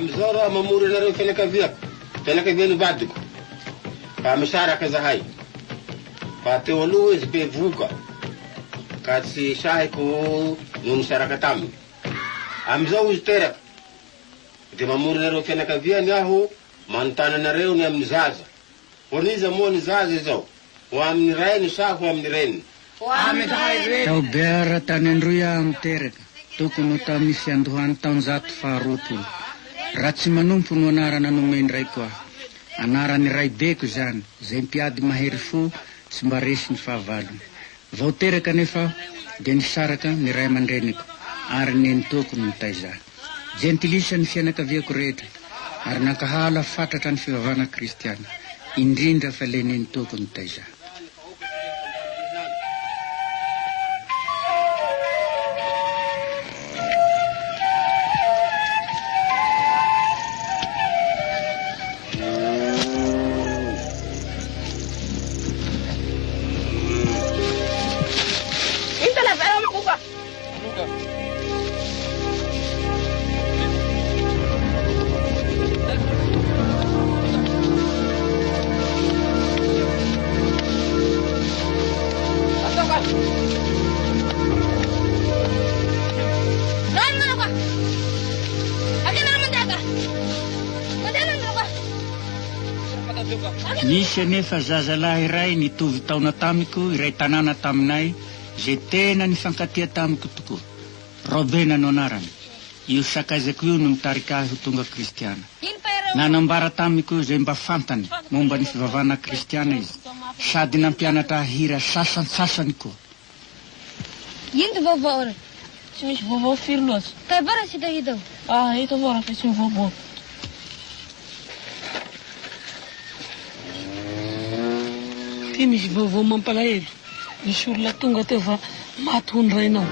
Amizao raha mamory anareo fianakaviany vadiko. Fa misaraka zahay. Fa teo aloha izy be voka. Ka tsy sahiko no misaraka taminy. Amizao izy teraka. De mamory anareo fianakaviany aho manontany anareo ny amin'ny zaza. Ho niza moa ny zaza izao. Ho amin'ny rainy sa ho amin'ny reny. Tao beara tany androia miteraka. Tokony ho tao misy andohany taon 120. Raha tsy manompo no anarana nomeny raiko aho. Anarany ray beko zany, zay mpiady mahery fo, tsy mba resy ny fahavalony. Vao teraka nefa, dia nisaraka ny ray aman-dreniko, ary neny tokony ny taiza. Gentilisa ny fianakaviako rehetra, ary nakahala fatratra ny fivavahana kristiana, indrindra fa le neny tokony ny taiza. Nisy anefa zazalahy iray nitovy taona tamiko iray tanàna taminay zay tena nifankatia tamiko tokoa. Robena no anarany. Io sakaizako io no mitarika ahy ho tonga kristiana. Nanambara tamiko zay mba fantany momba ny fivavahana kristiana izy. Sady nampianatra hira sasany koa. Ino ty vaovao re? Tsy misy vaovao firy loatsy. Taibara sy hitahita. Hita avao raha fa tsy mivaovao. Ty misy vaovao mampalahelo. Misy olona tonga teo fa maty ho ny rainao.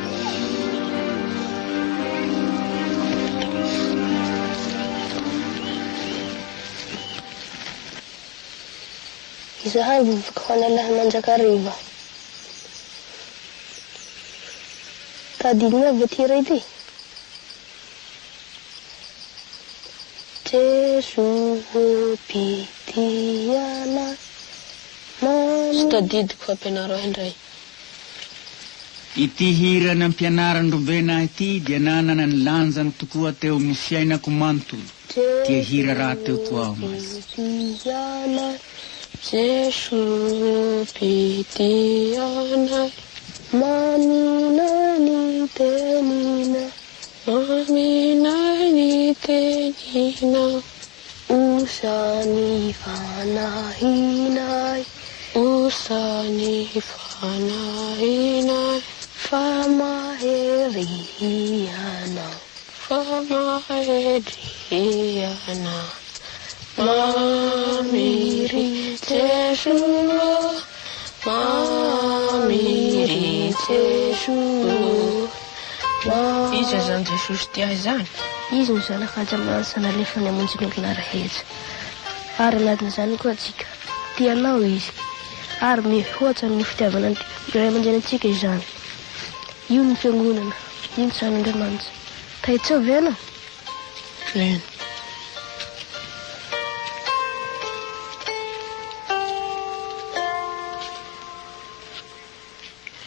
Izahay vovoka ho analahy manjakariva. Tadidina avy aty ray ty. Jesu pitiana. Tsy tadidiko fa ampianaro ahy indray. Ity hira nampianarany Robena ity dia nanana ny lanjany tokoa teo amin'ny fiainako manontolo. Tia hira raha teo koa aho mazy. Jesu pitiana. Maminay tenina. Maminay tenina. Usani fanahinay. Usani fanahinay. Famaheriana. Famaheriana. Mamiri Jesu. Mamiri Jesu. Iza zany Jesosy ty ahy zany? Izy no zanak'Andriamanitra sanalefany hamonjy ny olona rehetra. Ary anatiny zany koa atsika. Tianao izy. Ary mihoatra ny fitiavana iray aman-dreny antsika izany. Io ny fiangonana. Io ny san'Andriamanitra. Taitsovy ianao? Eny.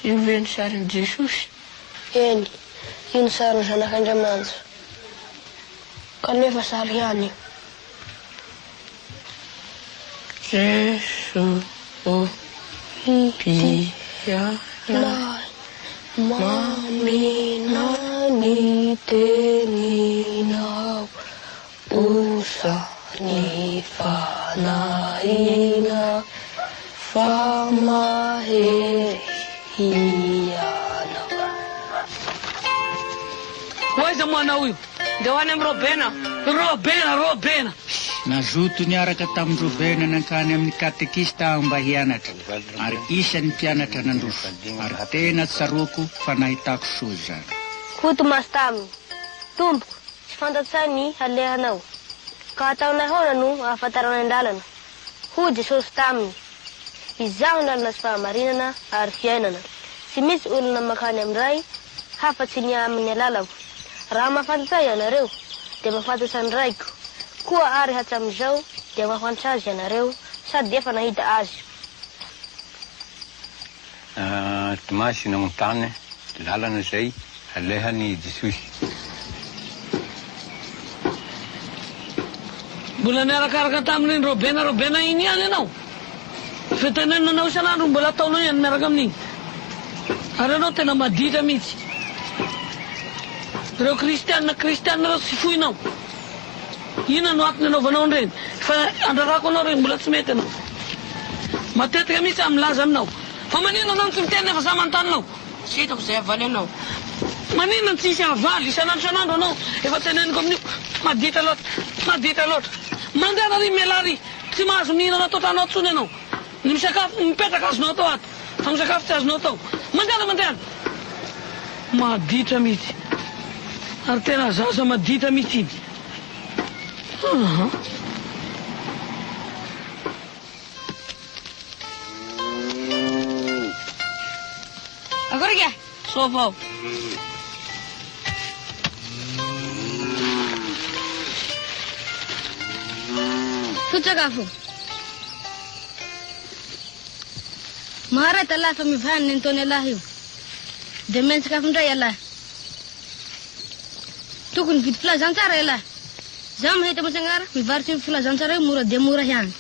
Io ve ny sarin'i Jesosy. Eny, iny sarin'ny zanak'Andriamanitra. Kanefa sary ihany io. Jesu, pia Mamina ni teninao, usah ni fanaina, famaherianao. Waiza mwanao io? Ndio any amin'ny Robena. Nazoto niaraka tamin'ny Robena nankany amin'ny katekista mba hianatra, ary isan'ny mpianatra nandroso, ary tena tsaroko fa nahitako soa zany. Koto masy taminy, tompoko, tsy fantatsay ny alehanao, ka ataonay hoana no ahafantaranay ndalana. Hoy Jesosy taminy, izaho ndalana sy fahamarinana ary fiainana. Tsy misy olona makany amin'ray hafa-tsy ny amin'ny alalako. Raha mahafantatsay ianareo, dia mahafantatsa ny raiko. Koa ary hatramin'izao dia mahafantatra azy ianareo, sady efa nahita azy. Tomasy nagn'ny tany, lalana izay alehan'i Jesosy. Mbola miarakaraka tamin'iny Robena iny ihany ianao. Fitenenanao isan'andro mbola ataonao ihany miaraka amin'iny. Ary ianao tena maditra mihitsy. Ireo kristianina reo tsy foinao. Ina no atiny anaovanao an'ireny. Fa andrarako anao reny mbola tsy mety anao. Matetika mihitsy milaza aminao. Fa manino anao tsy miteny efa samantaninao? Sitako izay avaly anao. Manino tsy isy avaly isan'andro anao efa teneniko amin'io. Maditra loatra. Mandeha ry miala ry. Tsy mahazo mihinana atao trano ato tsony ianao. Ny misakafo mipetraka azonao atao ato. Fa misakafo tsy azonao atao. Mandeha. Maditra mihitsy. Ary tena zaza maditra mihitsy iny. Akory kya? Sofa ao. Foto-sakafo. Maharay talahy fa mivahany ny taony alahy io. Dia meny sakafo indray alahy. Tokony vidy filazantsara alahy. Zaho mahita masangara mivarotsy ny filazantsara io mora dia mora ihany.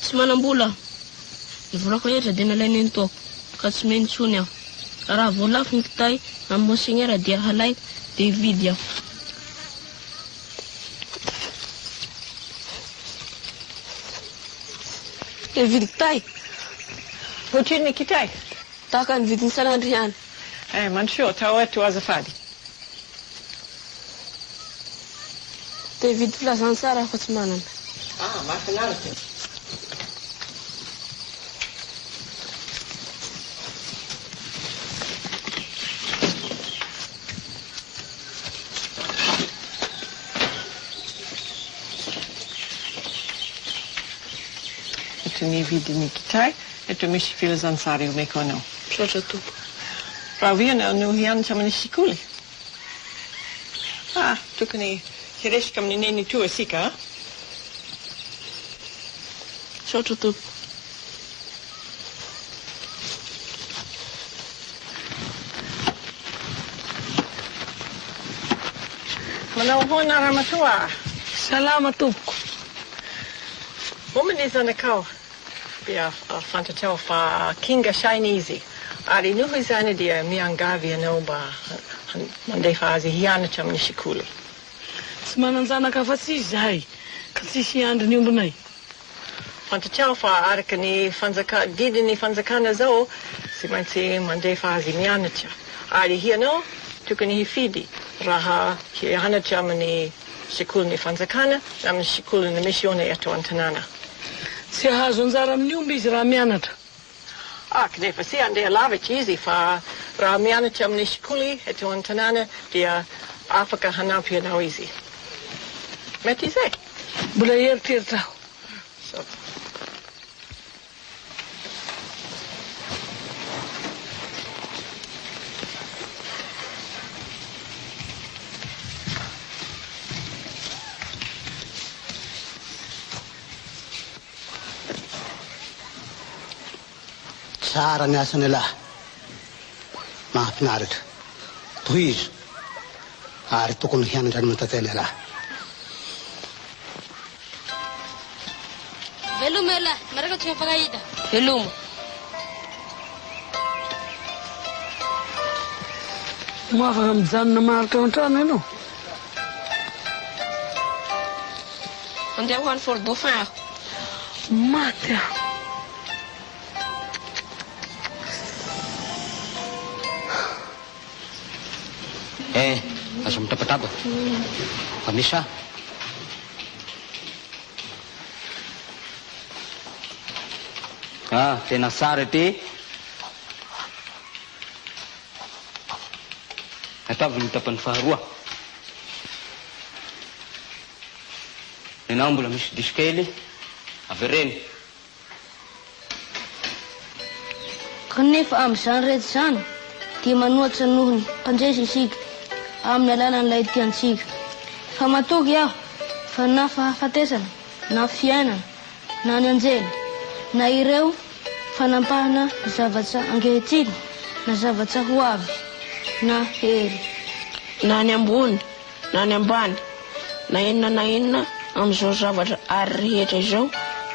Tsy manam-bola. Ny volako rehetra dia nalainy ny toko, ka tsy meny tsony aho. Raha voalafo ny kitay amin'ny monseigneur dia halaiko dia hividy aho. Dia vidy kitay. Ohatriny ny kitay. Tahaka ny vidiny san'andro ihany. Mansoa, tao eto azafady. Dia vidy filazantsara fa tsy manana. Mahafinaritra. Ny vidiny kitay, eto misy filazantsara omeko anao. Misaotra tompo. Raha viana no hianatra amin'ny sikoly. Tokony hiresaka amin'ny neny toa asika, Misaotra tompo. Manao hoana Ramatoa. Salama tompoko. Momeny zanakao. Dia fantatrao fa kinga sainy izy. Ary noho izany dia miangavy ianao mba mandefa azy hianatra amin'ny sikoly. Tsy mananjanaka fa tsy izahay, ka tsisy andro ny ombonay. Fantatrao fa araka ny didiny fanjakana zao, tsy maintsy mandefa azy mianatra. Ary ianao tokony hifidy raha hianatra amin'ny sikoliny fanjakana, amin'ny sikoliny misione ato an-tanàna. Tsy ahazo anjara amin'ny omby izy raha mianatra. Kanefa tsy andeha lavitra izy fa raha mianatra amin'ny sikoly eto an-tanàna dia afaka hanampy ianao izy. Mety izay? Mbola eritreritra aho. Tsara ny asa nila. Mahafinaritra. Tohizo. Ary tokony hianandrano tantely ala. Veloma ela, mereka cuma pagkaida. Veloma. Afaka mijanona maritra ao an-trano ianao. Andeha ho any Fort Dauphin aho. Maty aho. Azo mitapatapa. Pamisa. Tena tsara ty. Ataovy ny tapany faharoa. Ianao mbola misy diso kely, avereny. Kanefa amin'izany rehetra izany dia manohatra noho ny mpanjaitra isika amin'ny alalan'ilay tiantsika. Fa matoky aho fa na fahafatesana, na fiainana, na ny anjely, na ireo fanampahana zavatra ankehitriny, na zavatra ho avy, na hery. Na ny ambony, na ny ambany, na inona amin'izao zavatra ary rehetra izao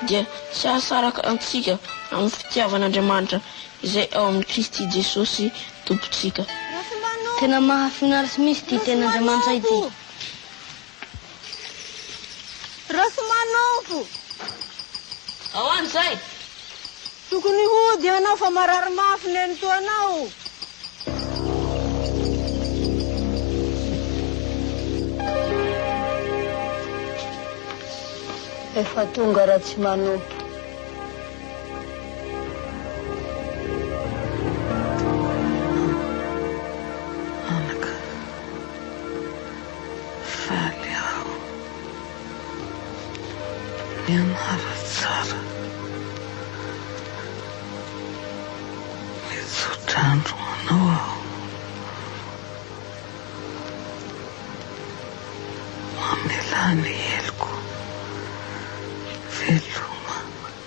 dia tsy ahasaraka antsika amin'ny fitiavan'Andriamanitra izay ao amin'ny Kristy Jesosy Tompontsika. Tena mahafinaritra misy ty ten'Andriamanitra ity. Rasimanofo! Ao any zay? Tokony hody anao fa marary mafy nenito anao. Efa tonga raha tsy manompo. Anaka. Faly aho. Nianara tsara. Mizotrandro anao aho. Mamela ny heloko. Veloma,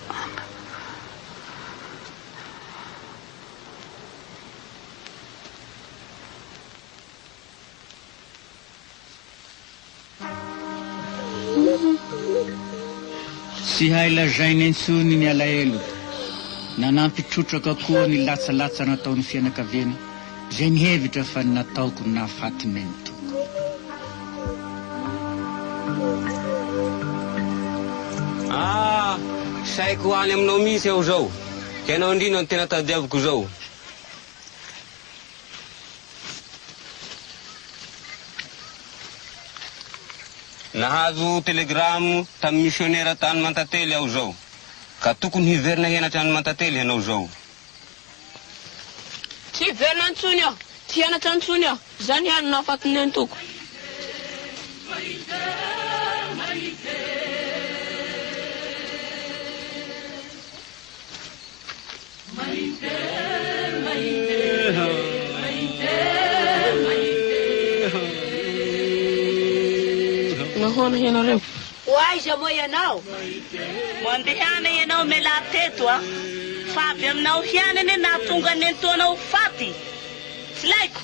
anaka. Tsy hay lazainy antsony ny alahelo. Nanampitrotraka koa ny latsalatsa nataon'ny fianakaviana. Zay ny hevitra fa nataoko nahafaty mento. Saiko ho any aminao misy aho zao. Tianao indrindra ny tena tadiaviko zao. Nahazo telegramo tamin'ny missionnaire tany Mantately aho zao. Ka tokony hiverina hianatra any Mantately ianao zao. Tsy hiverina antsony aho, tsy hianatra antsony aho. Zany ihany nahafaty ny antoko. Nahoana ianareo? Hoaiza moa ianao? Mandehana ianao mela teto a. Fa avy aminao hianany nahatonga ny antoanao faty. Tsy laiko.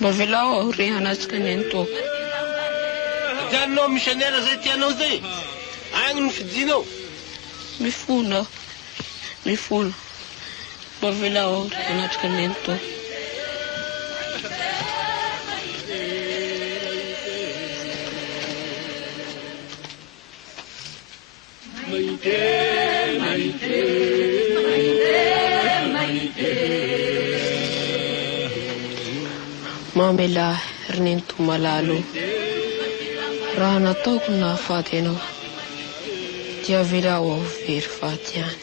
Mba velao aho rehanatsika ny antoko. Janonao missionnaire zay tianao zay? Agny ny fidinao? Mifona aho. Mifona. Mba velao aho rehanatsika ny antoko. Mamela rinento malalo. Raha nataoko nahafaty ianao. Dia velao aho very faty ihany.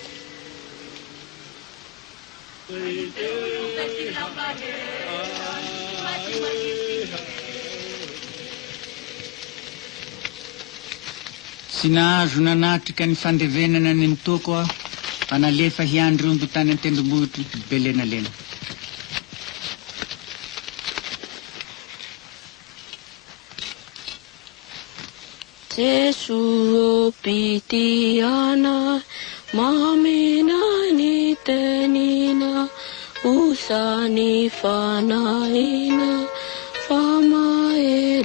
Tsy nahazo nanatrika ny fandevenana ny nitoko aho fa nalefa hiandry omby tany an-tendrombohitry belenalena. Jesu pitiana mamina ni teni Usani fanaina famaerian.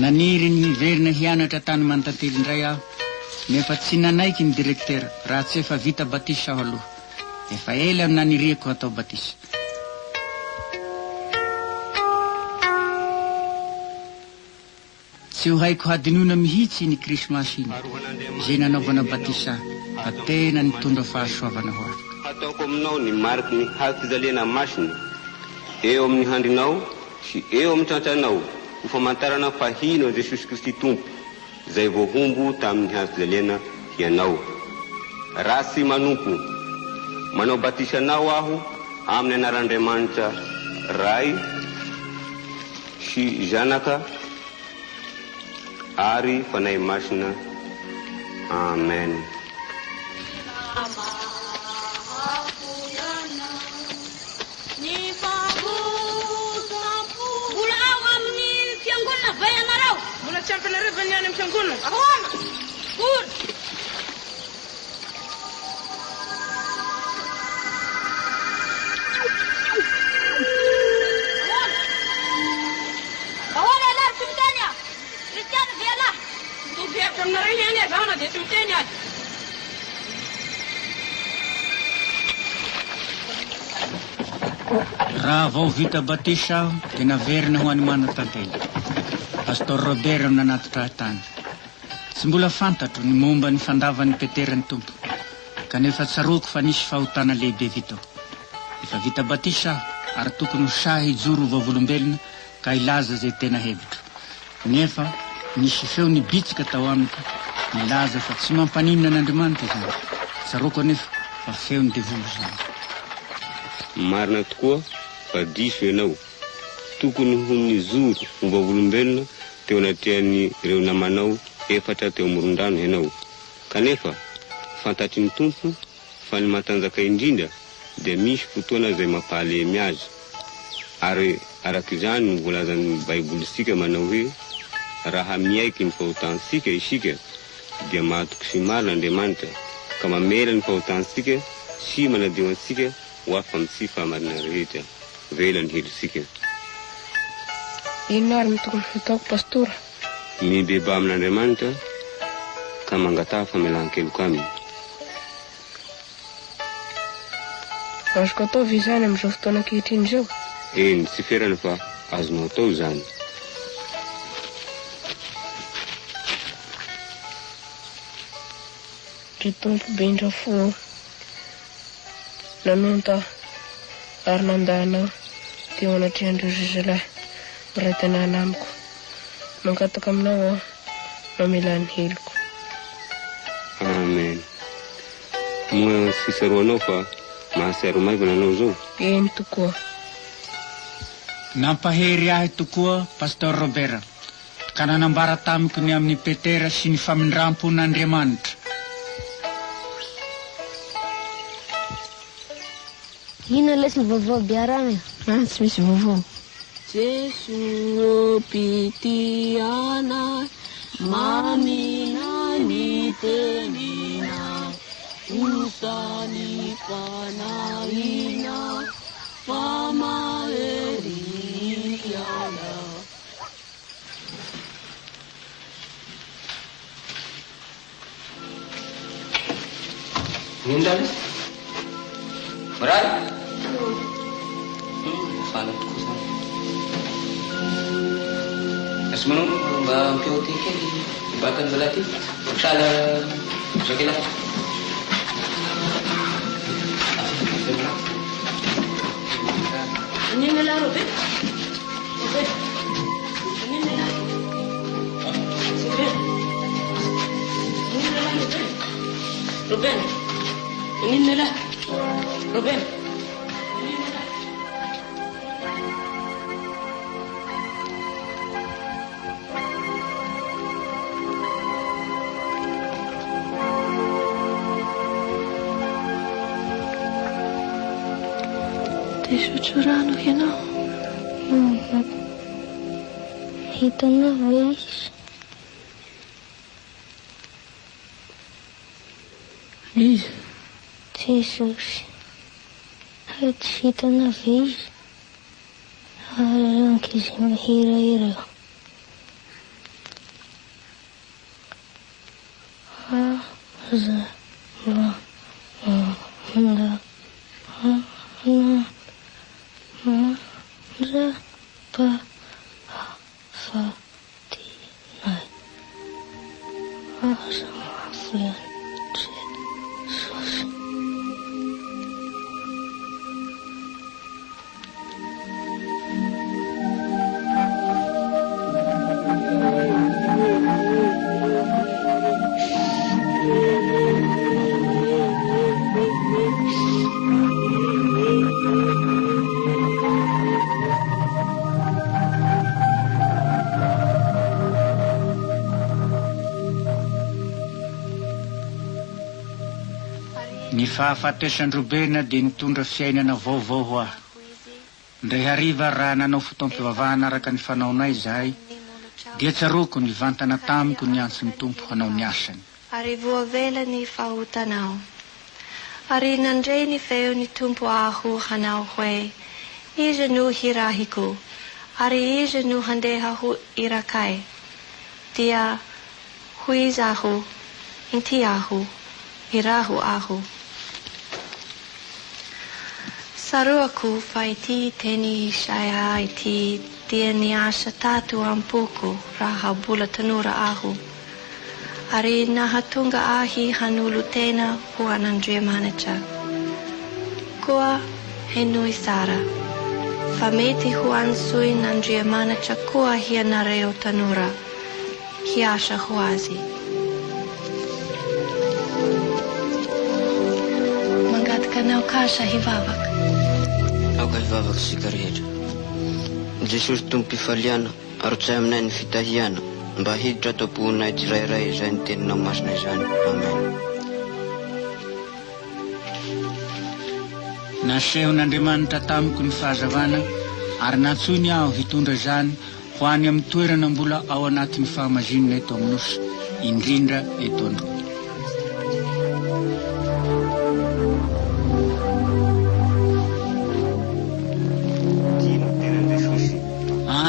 Naniry ny verina hianatra tany Mantatily indray aho, nefa tsy nanaiky ny direktera raha tsy efa vita batisa aho aloha. Efa ela no naniriako atao batisa. Tsy ho haiko hadinoina mihitsy ny krismasy iny, izay nanaovana batisa fa tena nitondra fahasoavana ho ahy. Ataoko aminao ny mariky ny hafizaliana masina eo amin'ny handrinao sy eo amin'ny trantranao ho famantarana fahino an Jesosy Kristy Tompo izay voahombo tamin'ny hafizaliana hianao. Rasy manompo, manao batisanao aho amin'ny anaran'Andriamanitra Ray sy Zanaka ary Fanahy Masina. Amen. Raha vao vita batisa aho dia naverina ho any Manatantely. Pastor Robert ao nanatitra tany. Tsy mbola fantatro ny momba ny fandavan'ny Peteran'ny Tompo, kanefa tsaroko fa nisy fahotana lehibe vita. Efa vita batisa aho ary tokony ho sahy hijoro vavolombelona ka ilaza zay tena hevitro. Nefa nisy feo nibitsika tao amiko milaza fa tsy mampaninona an'Andriamanitra izany. Tsaroko anefa fa feo ny devolo izany. Marina tokoa fa diso ianao, tokony ho nizoro ho vavolombelona teo anatin'ny ireo namanao efatra teo amoron-drano ianao. Kanefa fantatry ny Tompo fa ny matanjaka indrindra dia misy fotoana izay mampalemy azy. Ary arak'izany no voalazan'ny Baibolisika manao hoe raha miaiky ny fahotansika isika dia mahatoky sy marina Andriamanitra ka mamela ny fahotansika sy manadio ansika ho afa amin'ny tsy fahamarina rehetra. Vela ny helisika. Ino ary ny tokony hataoko pastora? Mibeba amin'Andriamanitra ka mangataha famelan-keloko aminy. Azoko atao ve izany amin'izao fotoana ankehitriny izao? Eny, tsy ferana fa azonao atao izany. Ry Tompo bendrafo nanonta ary nandana teo anatrehan'ireo zazalahy iray tanàna amiko. Mankataka aminao aho mamela ny heloko. Amen. Moa sisaroanao fa mahasiaro maivana anao zao. Eny tokoa. Nampahery ahy tokoa Pastor Robert ka nanambara tamiko ny amin'ny Petera sy ny famindrampon'Andriamanitra. Ino lesy vaovao biarana? Tsy misy vaovao. Jesu pitiana mamina ni tenina usani panaina famaeriana. Nindali? Berat? Salatku sana. Asmanun bangkiti ke bahkan belati salah sekilas. Ini melah Ruben. Ruben. Ini melah. Ruben. Ini melah Ruben. Ruben. Ini melah. Ruben. Te susurrano ianao. Hitana vez. Jesus. Hitana vez. Alang kisah hira-hira. Ny fahafatesandrobena dia nitondra fiainana vaovao ho aho. Ndray hariva raha nanao fotoam-pivavahana araka ny fanaonay izahay, dia tsaroko ny vantana tamiko ny antso ny tompo hanao ny asany. Ary voavela ny fahotanao. Ary nandray ny feo ny tompo aho hanao hoe, izy no hirahiko, ary izy no handeha ho irakay. Dia huizahu, intiahu, irahu ahu. Saruaku faiti teni shaya iti dia niasa tatu ampuku raha bula tanura ahu. Ari nahatunga ahi hanulu tena huanandria manacha. Kua henui sara. Fameti huan sui nandria manacha kua hianareo tanura. Hiasha huazi. Mangat ka nau kasha hivavak. Ako hivavaka sika rehetra. Jesosy tompifaliana, arotsay aminay ny fitahiana, mba hiditra ato am-ponay tsirairay izay ny teninao masina izany. Amen. Nasehon'Andriamanitra tamiko ny fahazavana, ary natsony aho hitondra izany ho any amin'ny toerana mbola ao anatin'ny fahamazinana eto amin'osy, indrindra eto andro.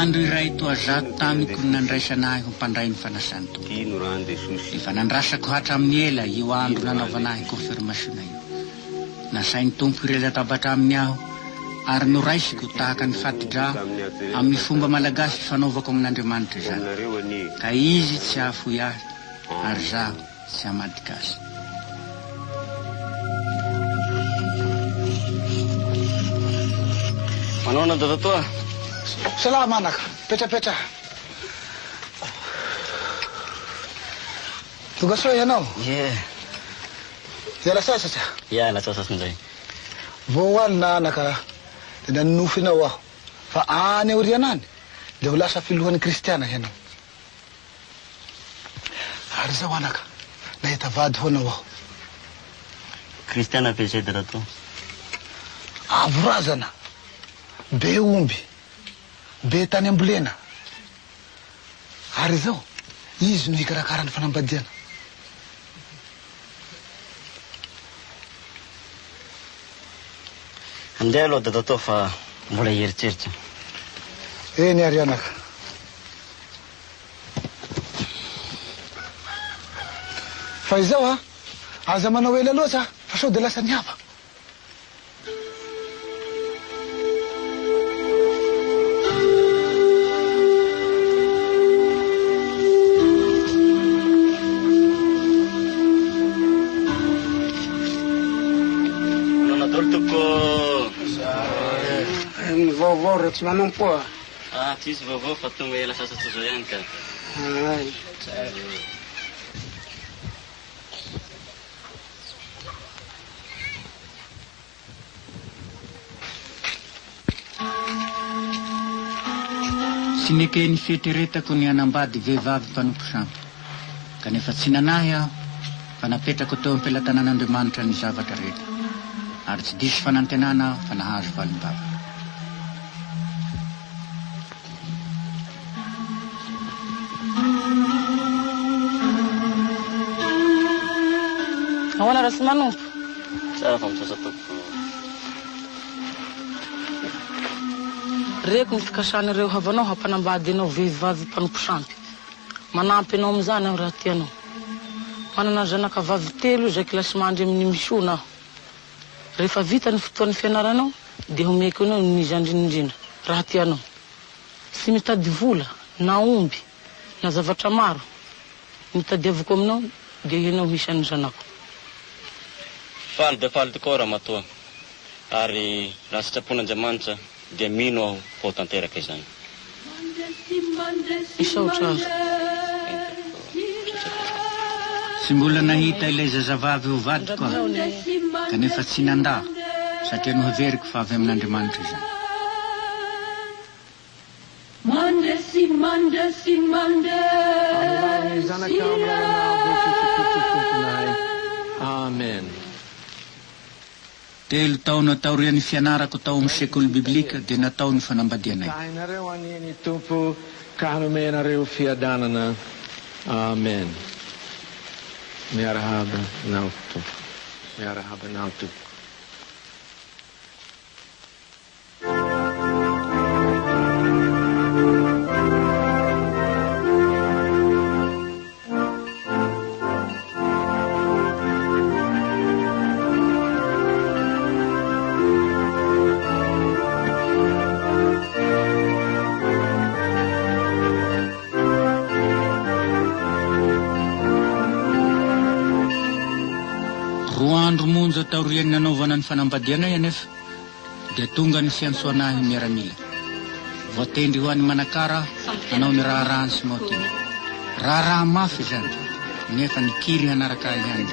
Andro iray toa zato tamiko ny nandraisanahy ho mpandray ny fanasany tompo. Efa nandrasako hatramin'ny ela io andro nanaovanahy confirmationa io. Nasainy tompo irelatabatra amin'ny aho, ary noraisiko tahaka ny fatidra amin'ny fomba malagasy fanaovako amin'Andriamanitra izany. Ka izy tsy hahafoy ahy, ary zaho tsy hamadika azy. Manona dada Salama anak, pecha. Tugas lo ianao? Yeah. Yala sasa. Yeah, sasa sendiri. Voan na anaka dan nufinao aho. Fa ane urianan. Dia ulasa filuhan Kristiana ianao. Ary zao anaka, nahita vady honao aho. Kristiana pese dada to. Avorazana. Be umbi. Be tany ambolena. Ary zao, izy no hikarakara ny fanambadiana. Andeha aloha dada to fa mbola hieritseritra. Eny ary anaka. Fa izao aza manao ela loatra fa sao dia lasa niava. Vovô, reto manao po. Ah, tsisy vovô fa tonga ela sasatra zao ihany ka. Ay. Sinekeny fieteretako ny anambady vehivavy mpanompo sambo. Kanefa tsy nanahy aho fa napetrako teo am-pelatanan'Andriamanitra ny zavatra rehetra. Ary tsy diso fanantenana aho fa nahazo valimbava. Bona ras manumpo. Sawa famsasatuko. Reko nifikashanireo havanao hampanambadinao vehivavy mpanompo sampy. Manampy anao am'izany aho raha tianao. Manana zanaka vavy 3 izay kilasy mandry amin'ny misona aho. Rehefa vita ny fotoan'ny fianaranao, dia homeko anao niza indrindra raha tianao. Sy mitady vola, na omby, na zavatra maro. Mitadiavako aminao, dia ianao misy an'ny zanako. Faly dia faly tokoa raha matoa. Ary raha sitrapon'Andriamanitra dia mino aho ho tanteraka izany. Isaotra azy. Sy mbola nahita ilay zazavavy ho vadiko aho, kanefa tsy nandà, satria no heveriko fa avy amin'Andriamanitra izany. Amen. 3 taona taorian'ny fianarako tao amin'ny sekoly biblika dia natao ny fanambadianay. Kainareo aniny Tompo, ka hanomenareo fiadanana. Amen. Miarahaba nauto. Miarahaba nauto. Andro monja taorian'ny nanaovana ny fanambadianay anefa dia tonga ny fiantsoanahy miaramila. Voatendry ho an'ny manakara nanao ny raharahany sy maotiny. Raharaha mafy izany nefa nikiry hanaraka ihany.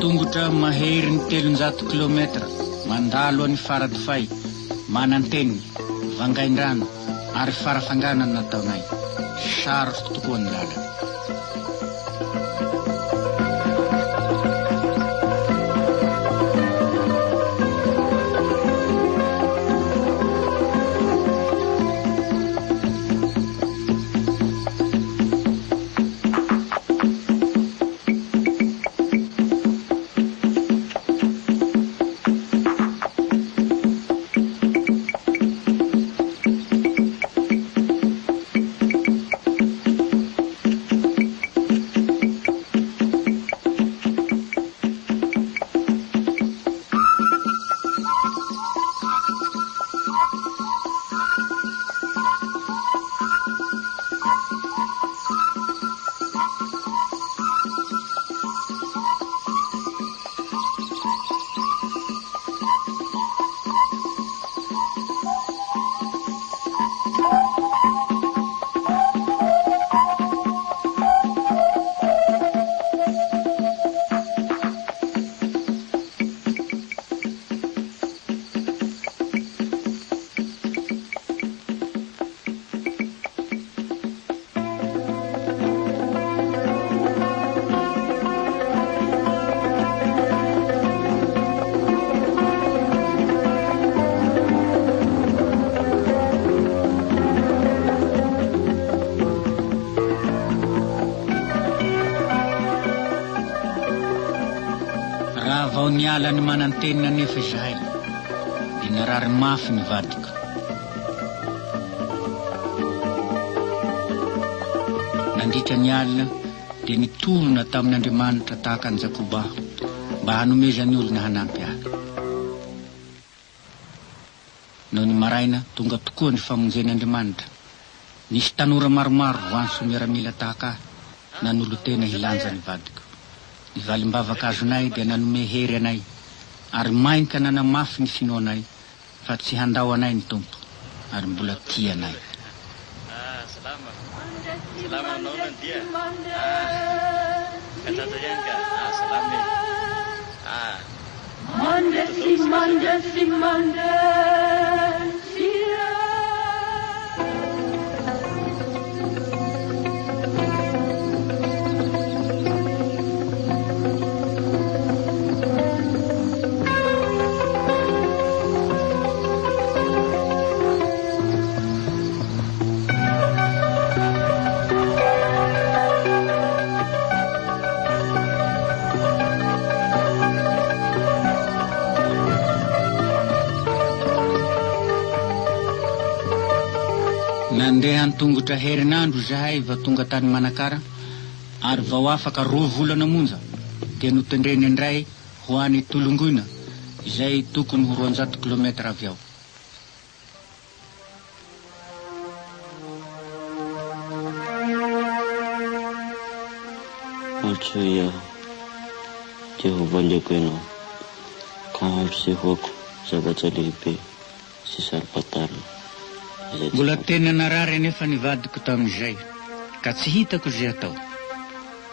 Tongotra mahery ny 300 kilometra mandalo any Faradofay, Mananteniny, Vangaindrano ary Farafanganana nataonay. Sarotra tokoa ny lalana. Vao niala ny manantenina nefa izahay dia narary mafy ny vadiko. Nandritra ny alina dia nitolona tamin'Andriamanitra tahaka ny Jakobaho mba hanomezany olona hanampy ahy. Noho ny maraina tonga tokoa ny famonjen'Andriamanitra. Nisy tanora maromaro voanso miaramila tahaka ahy nanolo tena hilanja ny vadiko. Ny valim-bavakazonay dia nanome hery anay ary mainka nanamafy ny finoanay fa tsy handao anay ny Tompo ary mbola tia anay. Salama. Salama naona dia. Katato yan ka. Salame. Mande simande. Nandeha tongotra herinandro zahay va tonga tany Manakara ary vao afaka 2 volana monja dia notendreny indray ho any Tolongoina izay tokony ho 200 kilometera avy ao. Oltro iaho dia ho baliako ianao ka arsehoko zavatra lehibe sy sarim-patarina. Mbola tena narary nefa nivadiko tamin'izay ka tsy hitako izay atao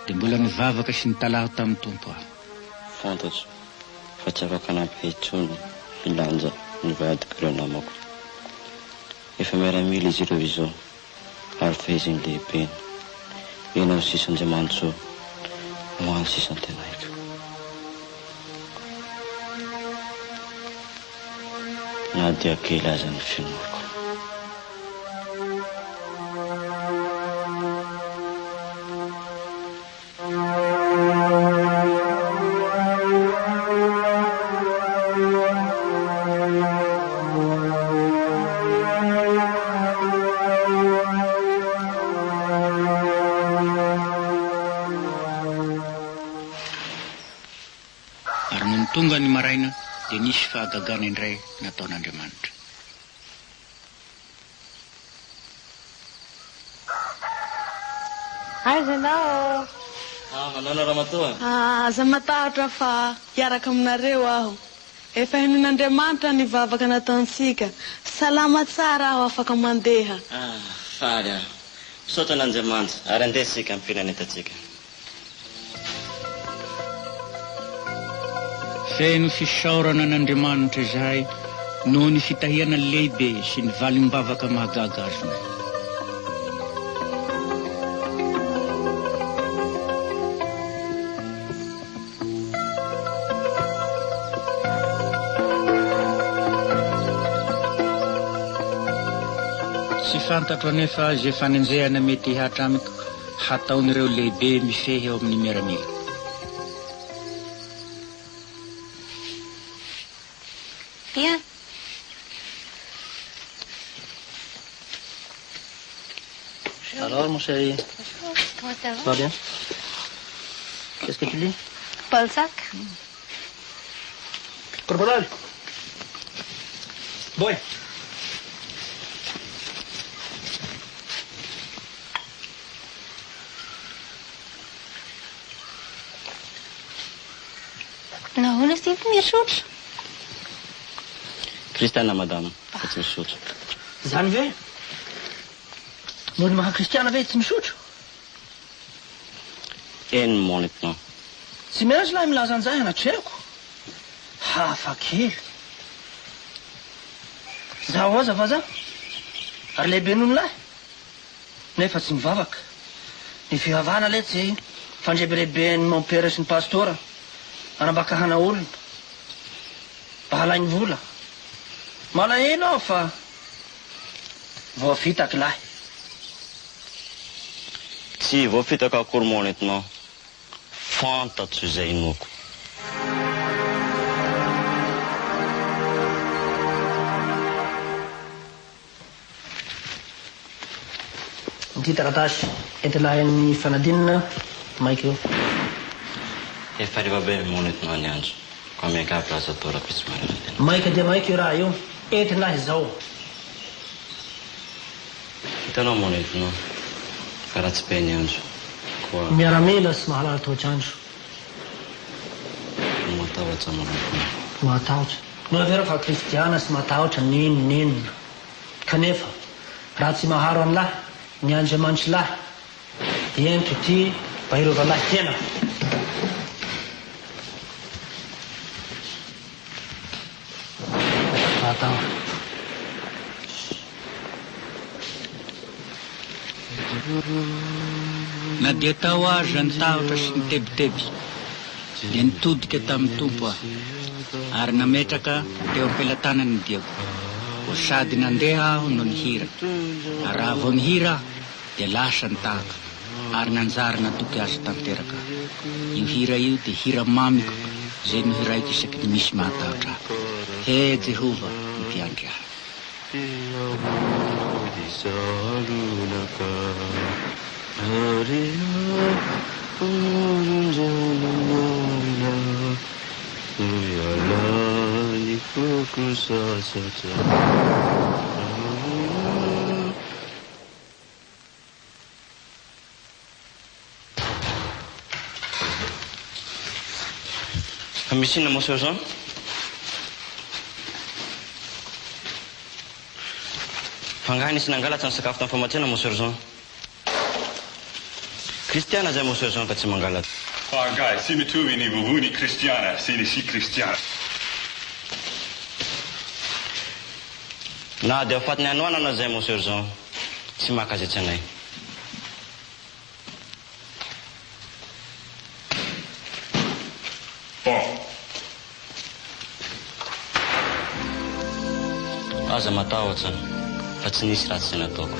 dia mbola nivavaka sy nitalaho tamin'ny tompo aho. Fantatro fa tsy afaka nampy intsony filanja nivadiko ireo namako. Efa miaramila izy ireo izao ary fehiziny lehibe. Ianao sisa Andriamanitso ho any sisa tenaiko. Na dia kely aza ny finoako. Ary no tonga ny maraina dia nisy fahagagana indray nataon'Andriamanitra. Aiza ianao? Manana Ramatoa. Aza matahotra fa hiaraka aminareo aho. Efa henon'Andriamanitra ny vavaka nataontsika. Salama tsara aho afaka mandeha. Faly aho. Misaotra an'Andriamanitra ary andesika amin'ny firenetatsika. Feno fisaorana an'Andriamanitra izahay noho ny fitahiana lehibe sy ny valim-bavaka mahagaga azony. Tsy fantatro anefa izay fanenjehana mety hatramiko hataon'ireo lehibe mifehy eo amin'ny miaramila. Viens. Alors, mon chéri, Comment ça ça va bien? Qu'est-ce que tu lis? Balzac. Corporal. Boy. Nahoana sy ty misaotra? Kristiana madama, fa tsy misaotra. Zany ve? Noho ny maha-kristiana ve tsy misotro? Eny mon lieutenant. Tsy maintsy lahy milaza an'izay anatrehako. Hafa kely. Zaho aza fa za. Ary lehibe noho ny lahy. Nefa tsy mivavaka. Ny fivavahana le tsy fandrebireben'ny mon père sy ny pastora. Anambakahana olona. Bahalainy vola. Malahelo aho fa voafitaka lahy. Tsy voafitaka akory mon lieutenant. Fantatro izay inoko. Ity taratasy entilahy amin'ny fanadinana maika eo. Efa rehefa be mon lieutenant ny andro. Ka miakavy lasa tao rapitsy mararantena. Maika dia maika io raha io. Entilahy zao. Hitanao mon lieutenant. Fa raha tsy be ny andro. Koa Miaramila sy mahalala toetr'andro. matahotra mon lieutenant. Matahotra. No avera fa kristiana sy matahotra ninona. Kanefa raha tsy maharo any lahy ny Andriamanitra lahy dia entro ty mba hirova lahy tena. Matahotra. Na dia tao aza ny tahotra sy ny tebiteby dia nitodika tamin'ny tompo aho ary nametraka teo am-pelantanany diako. Ho sady nandeha aho no nihira ary raha vao nihira aho dia lasa nitahaka ary nanjary natoky azy tanteraka. Io hira io dia hira mamiko izay nohiraiko isaky ny misy mahatahotra aho. He Jehova, mpiandry ahy. disarunaka Hariya Purunjanamaya Uyalani Kukusasata Misy na mo Sir Jean? Fangahy nisy nangalatra ny sakafo tamin'ny famatsiana mo Sir Jean. Kristiana zay mo Sir Jean ka tsy mangalatra. Fangahy sy mitovy ny vovony kristiana sy ny si kristiana. Na dia afatiny anoanana zay mo Sir Jean. Tsy makazatsy anay. Aza matahotra fa tsy nisy raha tsy nataoko.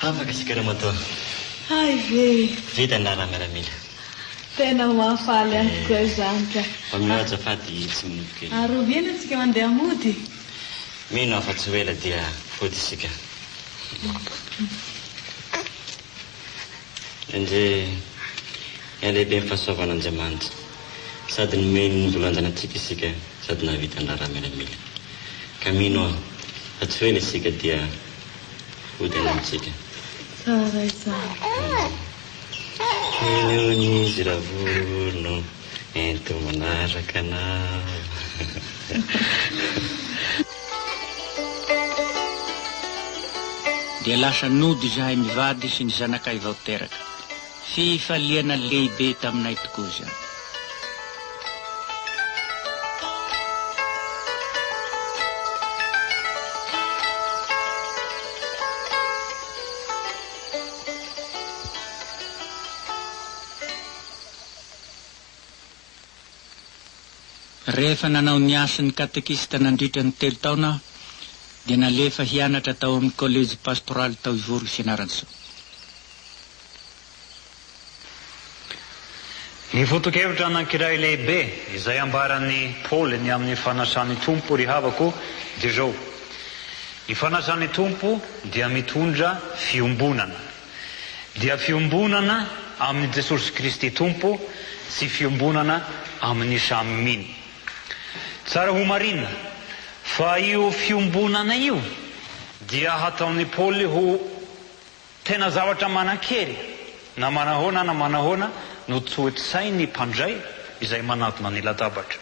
Afaka sika ramatoa. Ay ve. Vita na raha miaramila. Tena mahafaly antokoa izany ka. Fa mihoatra fady tsy minovy kely. Arovina antsika mandeha mody. Mino afa tsy hoela dia fody isika. Ande lehibe ny fahasoavan'Andriamanitra. Sady nomeny ny volanjanantsika isika sady nahavita ny raha miaramila. Ka mino aho fa tsy hoela isika dia fody anamitsika. Tsara izany. Izy raha vorona ento manaraka anao. Dia lasa nody izahay mivady sy ny zanakay vao teraka. Fifaliana lehibe taminay tokoa izany. Rehefa nanao ny asan'ny katekista nandritra ny 3 taona dia nalefa hianatra tao amin'ny kolejy pastoraly tao Ivory Fianaransoa. Ny foto-kevitra anankiray lehibe izay ambaran'ny Paoly ny amin'ny fanasan'ny tompo ry havako dia zao. Ny fanasan'ny tompo dia mitondra fiombonana. Dia fiombonana amin'ny Jesosy Kristy tompo sy fiombonana amin'ny samy mino. Tsara ho marina fa io fiombonana io dia hataon'ny Paoly ho tena zavatra manan-kery na manahona no tsy hoetrisay ny mpandray izay manatona ny latabatra.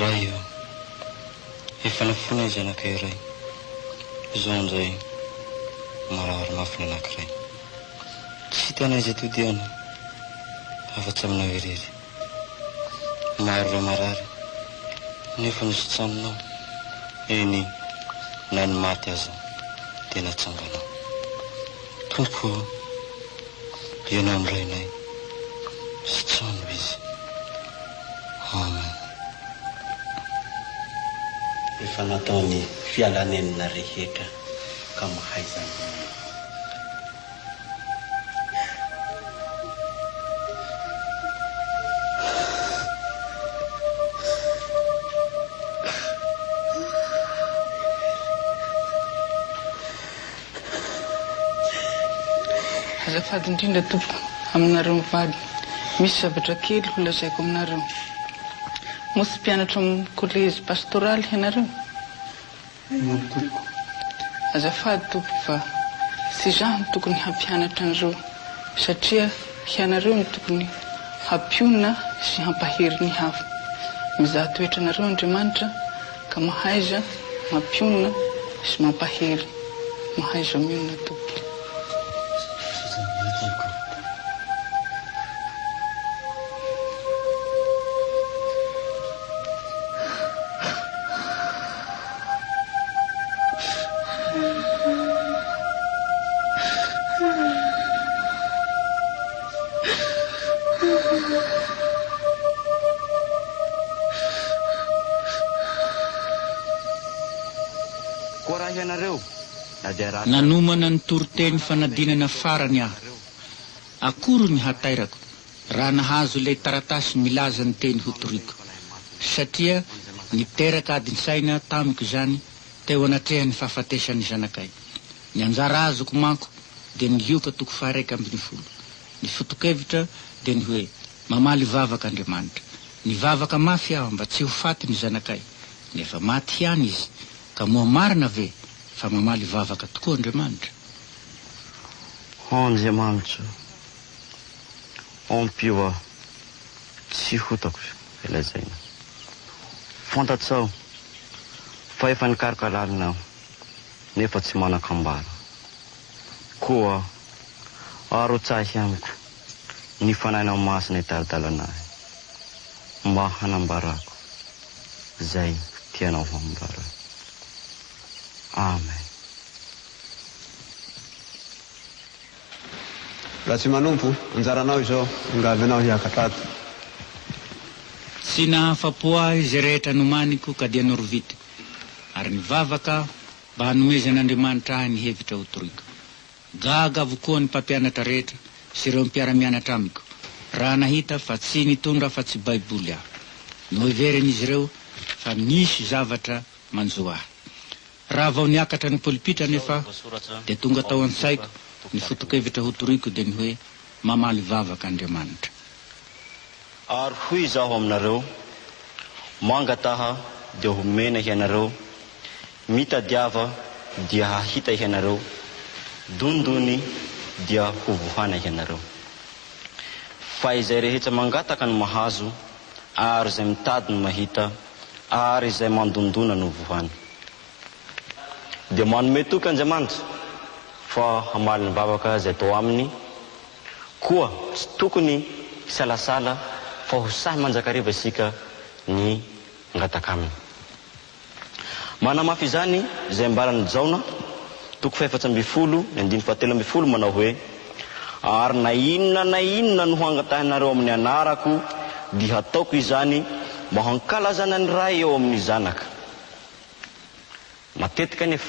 Raha efa nafona izy anakay iray. Izao amin'izay marary mafy ny anankiray. Tsy hitanay izay todiana afa-tsy aminao irery. Maro ireo marary nefa nisy tranonao. Eny na ny maty aza dia natsanganao. Tompo, ianao amirainay sy trano izy. Amen. Efa nataony fialanenina rehetra ka mahaizana. Azafady indrindra tompo aminareo mivady. Misy zavatra kely ho lazaiko aminareo. Mosy mpianatra amin'ny kolejy pastoraly ianareo? Azafady tompo fa sy izaho no tokony hampianatra an'ireo satria ianareo no tokony hampionana sy hampahery ny hafa. Mizaha toetra anareo Andriamanitra ka mahaiza mampionana sy mampahery. Mahaiza mionona tompo. Nanomana ny toroteny fanadinana farany aho. Akoro ny hatairako raha nahazo ilay taratasy milaza ny teny ho toriko. Satria niteraka adiny saina tamiko izany teo anatrehan'ny fahafatesan'ny zanakay. Ny anjara azoko manko dia ny lioka toko faha 1/10. Ny fotokevitra dia ny hoe mamaly vavaka Andriamanitra. Ny vavaka mafy aho mba tsy ho faty ny zanakay. Nefa maty ihany izy ka moa marina ve fa mamaly vavaka tokoa Andriamanitra. Andriamanitra, ompio aho tsy hotako ilazaina. Fantatsao fa efa nikaroka lalinao nefa tsy manan-kambara. Koa arotsahy amiko ny fanahinao masina itaridalanay mba hanambarako zay tianao hambara. Amen. Raha tsy manompo, anjaranao izao, ngavinao hiakatato. Tsy nahafapo ahy izay rehetra nomaniko ka dia norovitiko. Ary ny vavaka mba hanomezan'Andriamanitra ahy ny hevitra ho toriko. Gaga avokoa ny mpampianatra rehetra sy ireo mpiara-mianatra amiko. Raha nahita fa tsy nitondra fa tsy baiboly aho. Noheveriny izy ireo fa misy zavatra manjo ahy. Raha vao niakatra ny polipitra nefa dia tonga tao an-tsaiko ny fotokevitra ho toriko dia ny hoe mamaly vavaka Andriamanitra. Ary hoy zaho aminareo, mangataha dia homena ianareo, mitadiava dia hahita ianareo, dondony dia hovohana ianareo. Fa izay rehetra mangataka no mahazo, ary izay mitady no mahita, ary izay mandondona no vohana. Dia manome toky Andriamanitra fa hamaly ny vavaka izay tao aminy, koa tsy tokony salasala fa ho sahy manjakariva isika ny ngataka aminy. Manamafy izany izay ambarany Jaona toko 4:7 manao hoe, ary na inona no hangatahinareo amin'ny anarako dia hataoko izany mba hankalazana ny ray eo amin'ny zanaka. Matetika nefa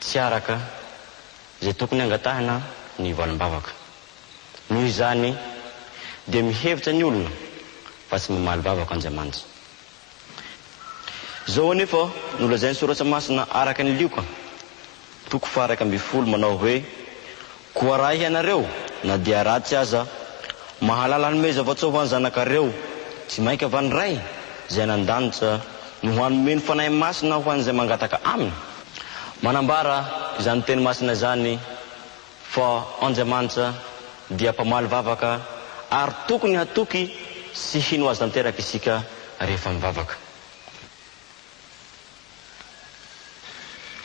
tsy araka izay tokony hangatahina ny valim-bavaka. Noho izany dia mihevitra ny olona fa tsy mamaly vavaka Andriamanitra. Zao anefa nolazainy soratra masina araka ny lioka toko 1:10 manao hoe, koa raha ianareo na dia ratsy aza mahalala hanome zava-tsoa ho any zanakareo, tsy mainka avany ray izay nandanitra no hanome ny fanahy masina ho an'izay mangataka aminy. Manambara izany teny masina izany fa Andriamanitra dia mpamaly vavaka ary tokony hatoky sy hino azy tanteraka isika rehefa mivavaka.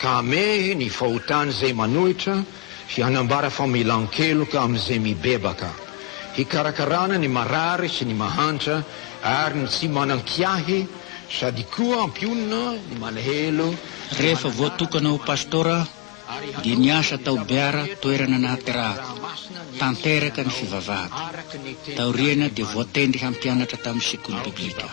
Ka mehy ny fahotany izay manohitra sy hanambara familan-keloka amin'izay mibebaka, hikarakarana ny marary sy ny mahantra ary ny tsy manan-kiahy sady koa ampionina ny malahelo. Rehefa voatokana ho pastora dia niasa tao Beara toerana nahaterahako, tanteraka ny fivavahako. Taoriana dia voatendry hampianatra tamin'ny sekoly biblika.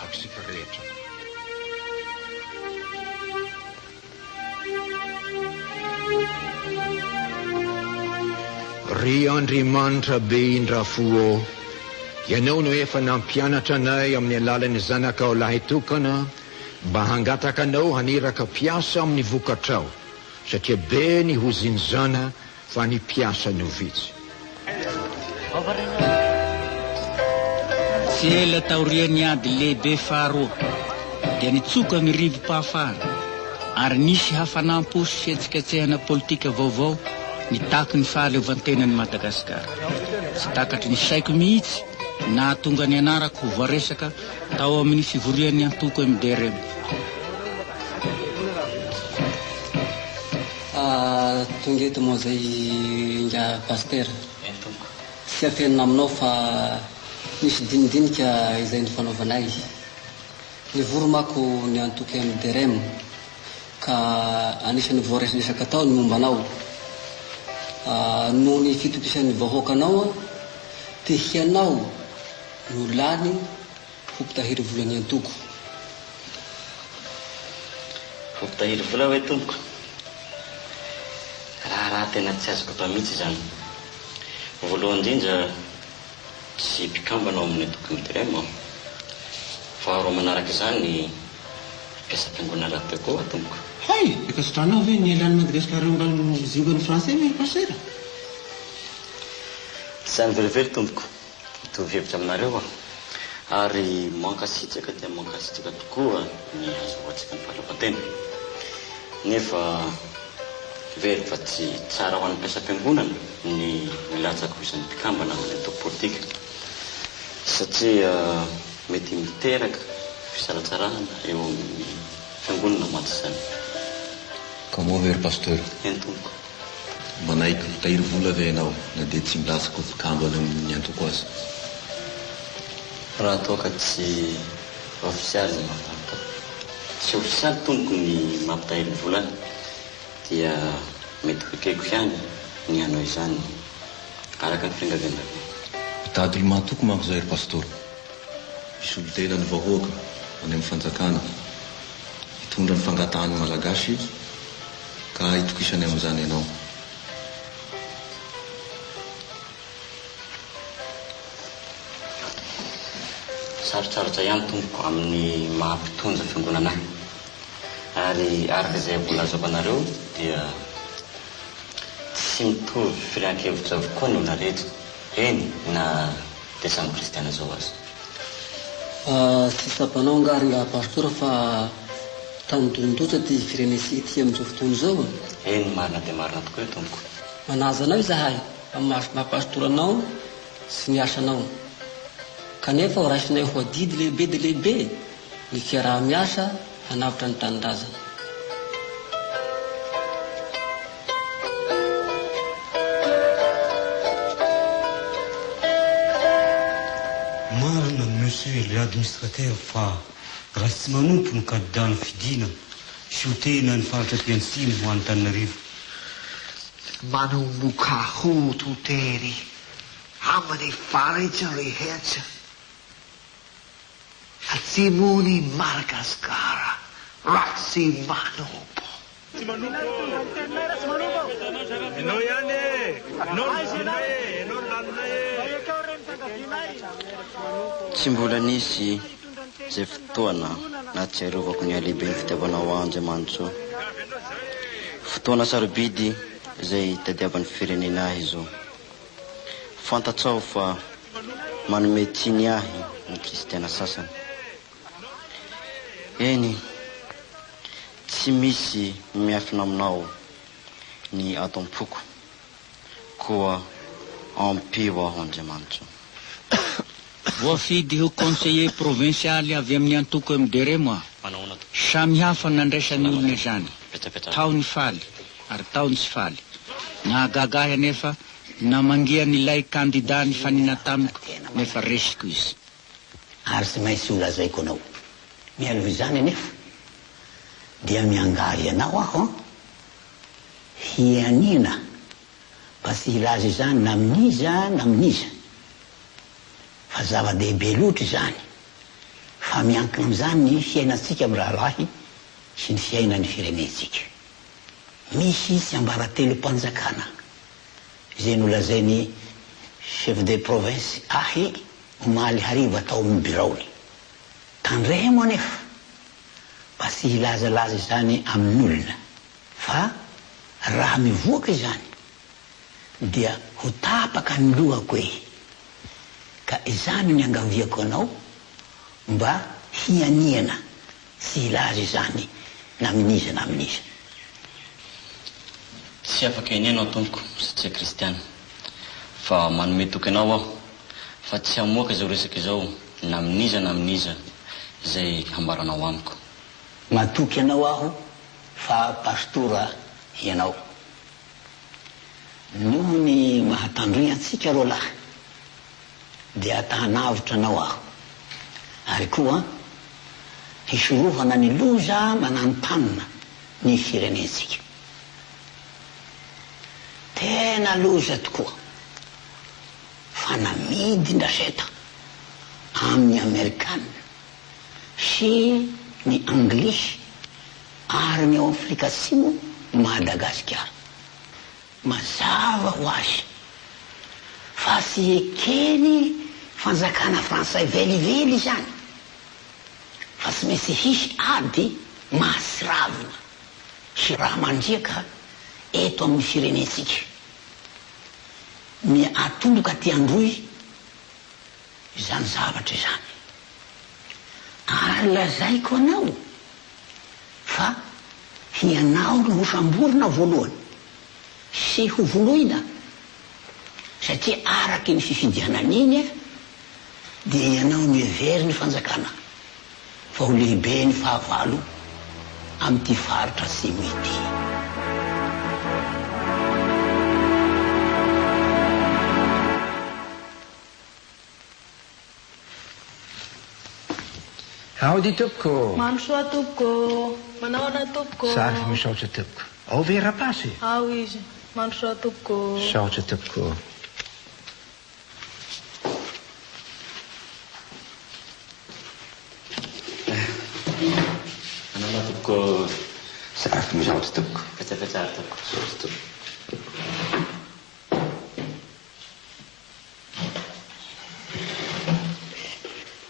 Ry Andriamanitra be indrafo, ianao no efa nampianatra anay amin'ny alalan'ny zanakao lahy tokana mba hangataka anao haniraka piasa amin'ny vokatrao, satria be ny hozinjana fa ny piasa no vitsy. Tsy ela taoriany ady lehibe faharoa dia nitsoka ny rivo-pahafahana ary nisy hafanampo sy fihetsiketsehana politika vaovao nitaky ny fahaleovantenan'i Madagasikara. Tsy takatry ny saiko mihitsy nahatonga ny anarako ho voaresaka tao amin'ny fivorian'ny antoko MDRM. Tonga eto moa zay nga pasteur, tsy afenina aminao fa nisy dinidinika izay nifanaovanay. Nivoromako ny antoko MDRM ka anisan'ny voaresaresaka tao ny mombanao. Noho ny fitokisan'ny vahoakanao te hianao no lany ho mpitahiry volan'ny antoko. Mampitahiry vola hoe tompoko. Raha tena tsy azoko atao mihitsy zany. Voalohany indrindra tsy mpikambana ao amin'ny tokony diremo. Faharoa manaraka izany mpiasa am-piangonana rahateo koa tompoko. Hay, efa sotranao ve ny elan'ny magresika reo zingon'ny français ve pasera? Tsy very tompoko. Mitovy hevitra aminareo ary mankasitraka dia mankasitraka tokoa ny azoantsika ny fahaleovan-tena. Nefa very fa tsy tsara ho an'ny mpiasa am-piangonana ny milatsaka isan'ny mpikambana amin'ny antoko politika satria mety miteraka fisalatsarana eo amin'ny fiangonana mantsy izany. Comment very pasteur? Eny tompoko. Manaiky mitahiry vola ve ianao na dia tsy milatsaka mpikambana amin'ny antoko azy? Raha toa ka tsy ofisialy tsy ofisialy tompoko ny mampitahiry volany dia mety kokeko ihany ny anao izany araka ny fiangaviana. Mitady olo mahatoky manko zay ry pastor. Misy olo tena ny vahoaka any amin'ny fanjakana hitondra ny fangatahany malagasy ka hitokisany amin'izany ianao. Sarotsarotra ihany tompoko amin'ny mahampitonja fiangonana ary araka izay volazako anareo dia tsy mitovy firan-kevitra avokoa ny olona rehetra. Eny na dia samy kristiana zao azy. Tsy sapanao ngary nga pastora fa tanindondrotra ty firenensika ty amin'izao fotoana zao. Eny marina dia marina tokoa io tompoko. Manaja anao izahay amin'ny maha-pastoranao sy ny asanao. Kanefa ho raisinay ho adidy lehibe dia lehibe ny fiaraha-miasa hanavitra ny tanindrazana. Marina monsieur l'administrateur fa raha tsy manompo ny kandidana fidina sy ho tena ny faritra Piansiny ho Antananarivo. Manomboka hoto tery amin'ny faritra rehetra atsimony Madagasikara raha tsy manompo. Enao ihany e! Tsy mbola nisy izay fotoana na tsy arovako ny alehibe ny fitiavanao Andriamanitra. Fotoana sarobidy izay tadiavan'ny firenena ahy izao. Fantatrao fa manome tsiny ahy ny kristiana sasany. Eny, tsy misy miafina aminao ny atom-poko koa ampio aho Andriamanitra. Voafidy ho conseiller provincialy avy amin'ny antoko MDRM aho. Samy hafa nandraisan'ny olona izany. Tao ny faly ary tao ny tsy faly. Nahagagahy anefa namangiany ilay kandida ny fanina tamiko nefa resiko izy. Ary tsy maintsy olazaiko anao. Mialoha izany anefa dia miangavy anao aho hianina mba tsy hilaza izany na aminiza na aminiza. Fa zava-dehibe loatra izany fa miankina amin'izany ny fiainantsika amin'ny raharahy sy ny fiainan'ny firenentsika. Misy tsy ambaratelo-panjakana izay nolazainy chef de province ahy omaly hariva tao amin'ny biraony. Tandremo anefa mba tsy hilazalaza izany amin'olona fa raha mivoaka izany dia ho tapaka ny lohako hoe ka izany ny angaviako anao mba hianiana tsy hilaza izany na aminiza na aminiza. Tsy afaka inianao tompoko satria kristiana fa manome toky anao aho fa tsy hamoaka izao resaka izao na aminiza izay hambaranao amiko. Matoky anao aho fa pastora ianao. Noho ny mahatandroy antsika ro lahy dia atahanavitra anao aho. Ary koa hisorohana ny loza manantanina ny firenentsika. Tena loza tokoa fa namidy ndraseta amin'ny Amerikanina sy ny Anglisy ary ny ao Afrika Atsimo Madagasikara. Mazava ho azy fa tsy ekeny fanjakana fransay velively zany, fa tsy maintsy hisy ady masiravina sy raha mandriaka eto amin'ny firenentsika. Ny atomboka ty androy izany zavatra izany. Ary lazaiko anao fa ianao no hosamborona voalohany sy ho voloina, satria araky ny fifidianan'iny dia ianao ny hevery ny fanjakana fa ho lehibe ny fahavalo amin'ity faritra Atsimo ity. Howdy tompoko. Mandrosoa tompoko. Manaona tompoko. Sary fa misaotra tompoko. Ao ve rapasy? Ao izy. Mandrosoa tompoko. Saotra tompoko. Manaona tompoko. Sary fa misaotra tompoko. Fetsafetsary tompoko. Saotra tompoko.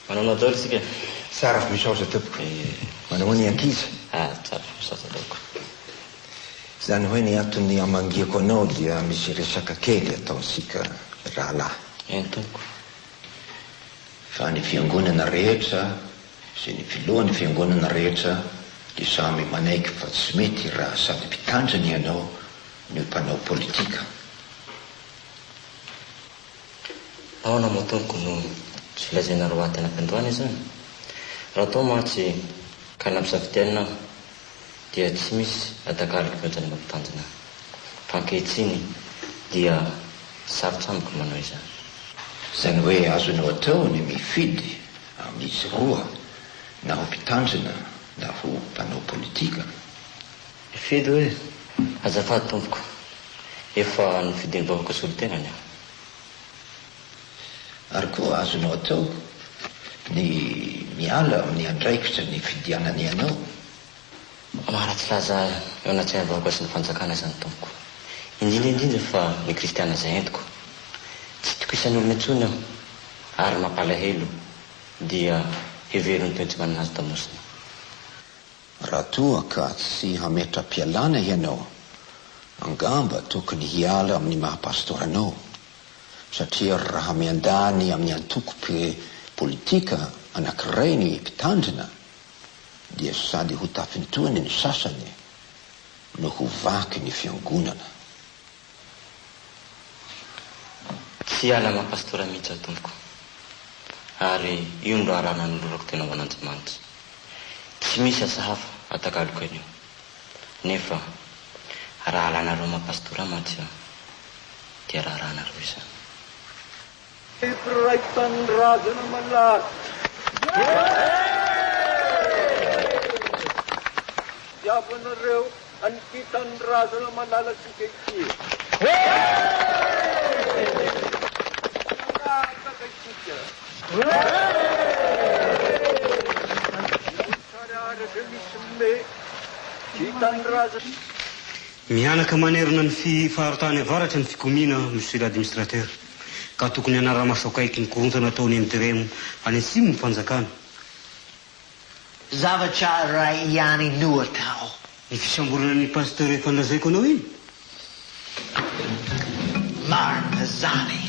Manaona daholo sika. Sara fa misaotra tompoko. Manao ny ankizy. Tsara fa misaotra tompoko. Zany hoe ny antony amangiako anao dia misy resaka kely ataonsika rahalahy. Tompoko. Fa ny fiangonana rehetra sy ny filohan'ny fiangonana rehetra dia samy manaiky fa tsy mety raha sady mpitandrina ianao ny mpanao politika. Ahoana moa tompoko no tsy lazaina roa tena ampiandohana izany. Raha tao matsy ka nampisafidianina dia tsy misy atakaliko mihoatra ny mampitanjana. Fa ankehitriny dia sarotra amiko manao izany. Zany hoe azonao atao ny mifidy amin'izy roa, na ho mpitandrina na ho mpanao politika. Mifidy hoe azafady tompoko, efa nifidiny vavaka solon-tenany aho. Ary koa azonao atao ny miala amin'ny andraikitra ny fidianany ianao. Maharatsy laza eo anaty vavaka sy ny fanjakana izany tompoko. Indrindra fa ny kristiana izay entiko. Tsy tokisan'ny olona intsony aho, ary mampalahelo dia heveriny toy tsy manana azy damosina. Raha toa ka tsy hametra-pialana ianao, angamba tokony hiala amin'ny mahapastoranao, satria raha miandany amin'ny antoko politika anankiray ny mpitandrina dia sady ho tafintoany ny sasany no ho vaky ny fiangonana. Tsy ala mahapastora mihitsy aho tompoko, ary io no raharana ny lorako tena mananjamanitra. Tsy misy asa hafa atakaliko anio, nefa raha alanareo mahapastora matsy aho dia raharanareo izany. Iray tanindrazana malaky. Diavanareo an'ity tanindrazana malalatsika ity. Nakaka isika. Sararaka misy me ty tanindrazana. Mianaka manerana ny fifaharotany avaratra ny fikomina, monsieur l'administrateur. Ka tokony anara-masokaiky ny korontana ataony Interemo any Atsimo ny fanjakana. Zavatra ray ihany no atao. Ny fisamborana ny pasteur efa nolazaiko anao iny. Marina zany.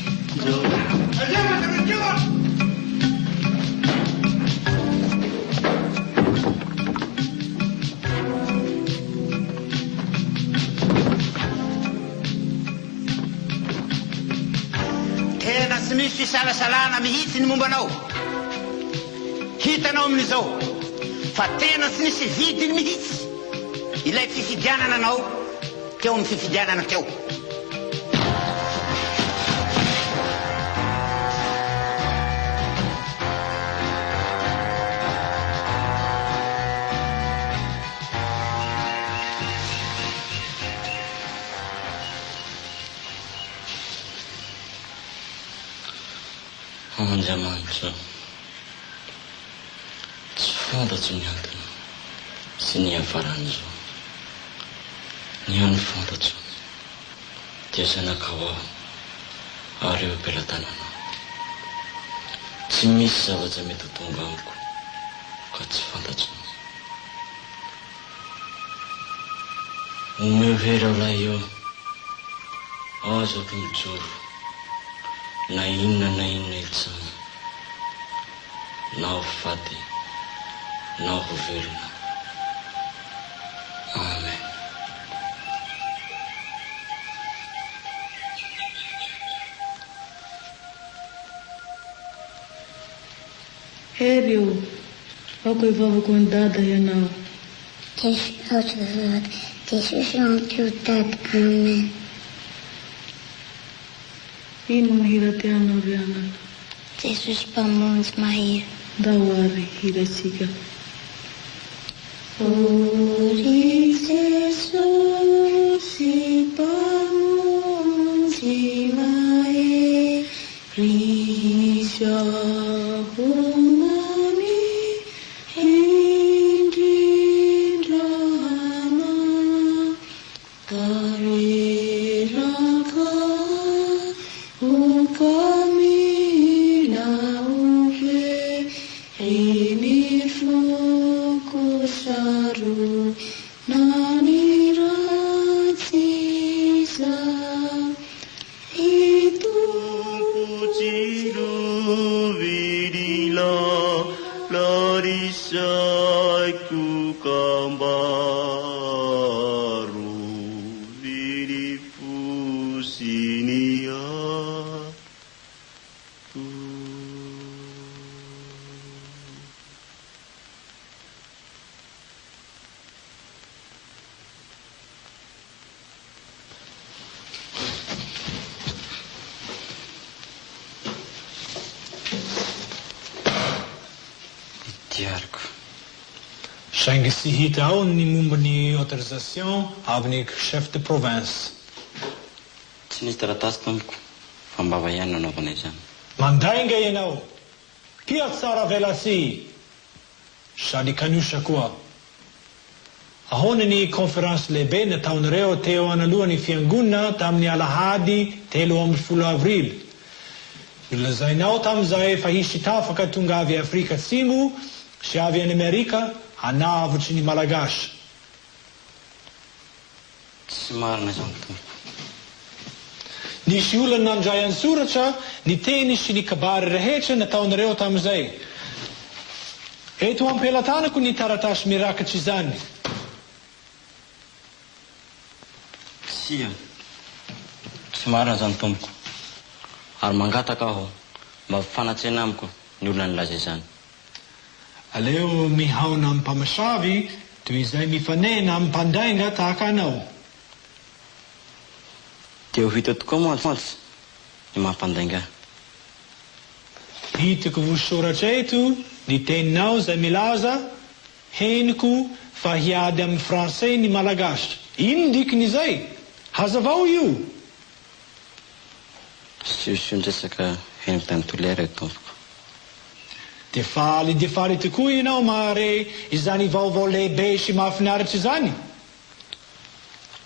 Tena tsy misy fisalasalana mihitsy ny mombanao. Hitanao amin'izao fa tena tsy misy vidiny mihitsy ilay fifidianana anao teo amin'ny fifidianana teo. Andriamanitra, tsy fantatro ny antony. sy ny avaran'izao ny any fantatso dia zanakao aho ary eo am-pelatanana tsy misy zavatra mety ho tonga amiko ka tsy fantatso omeo hery aho lahy eo azoko mijoro na inona itsana na ho faty na ho velona. Amen. Hery eo, aoko ivavako ny dada ianao. Jesus antio dada. Amen. Ino ny hira tianao ry anana? Jesus mpamonjy mahira. Ndao ary hiratsika. Ori Jesus mpamonjy mahira, Homani indrindrana, kareraka ukamina uve ini fukusaru nani ratsisa itu pujiru vidila larisaiku kambaru vidifusinia. Tiarko. Saingy sy hita ao ny momba ny autorisation avy ny chef de province. Tsy nisy taratasy tompoko fa mbava ihany nanaovana izany. Mandainga ianao, pia tsara velasy, sady kaniosa koa. Ahoana ny konferensy lehibe nataonareo teo analohan'ny fiangonana tamin'ny alahady 13 avril. Nolazainao tamin'izay efa hisy tafaka tonga avy Afrika Atsimo sy avy any Amerika hanavotry ny malagasy. Tsy marina izany tompoko. Nisy olona nandray an-tsoratra ny teny sy ny kabary rehetra nataonareo tamin'izay. Eto am-pelatanako ny taratasy mirakitra izany. Sia, tsy marina izany tompoko. Ary mangataka aho mba fanatsena amiko ny olona nilaza izany. Aleo mihaona amin'ny mpamasavy toy izay mifanena amin'ny mpandainga tahaka anao. Dia ho hita tokoa mantsy ny mampandainga. Hitako vosoratra eto ny teninao izay milaza heniko fa hiady amin'ny fransay ny malagasy. Ino dikan'izay? Hazavao io. Siosondresaka heniko tany tolera tompoko. Defaly tokoa ianao mahare izany vaovao lehibe sy mahafinaritra izany.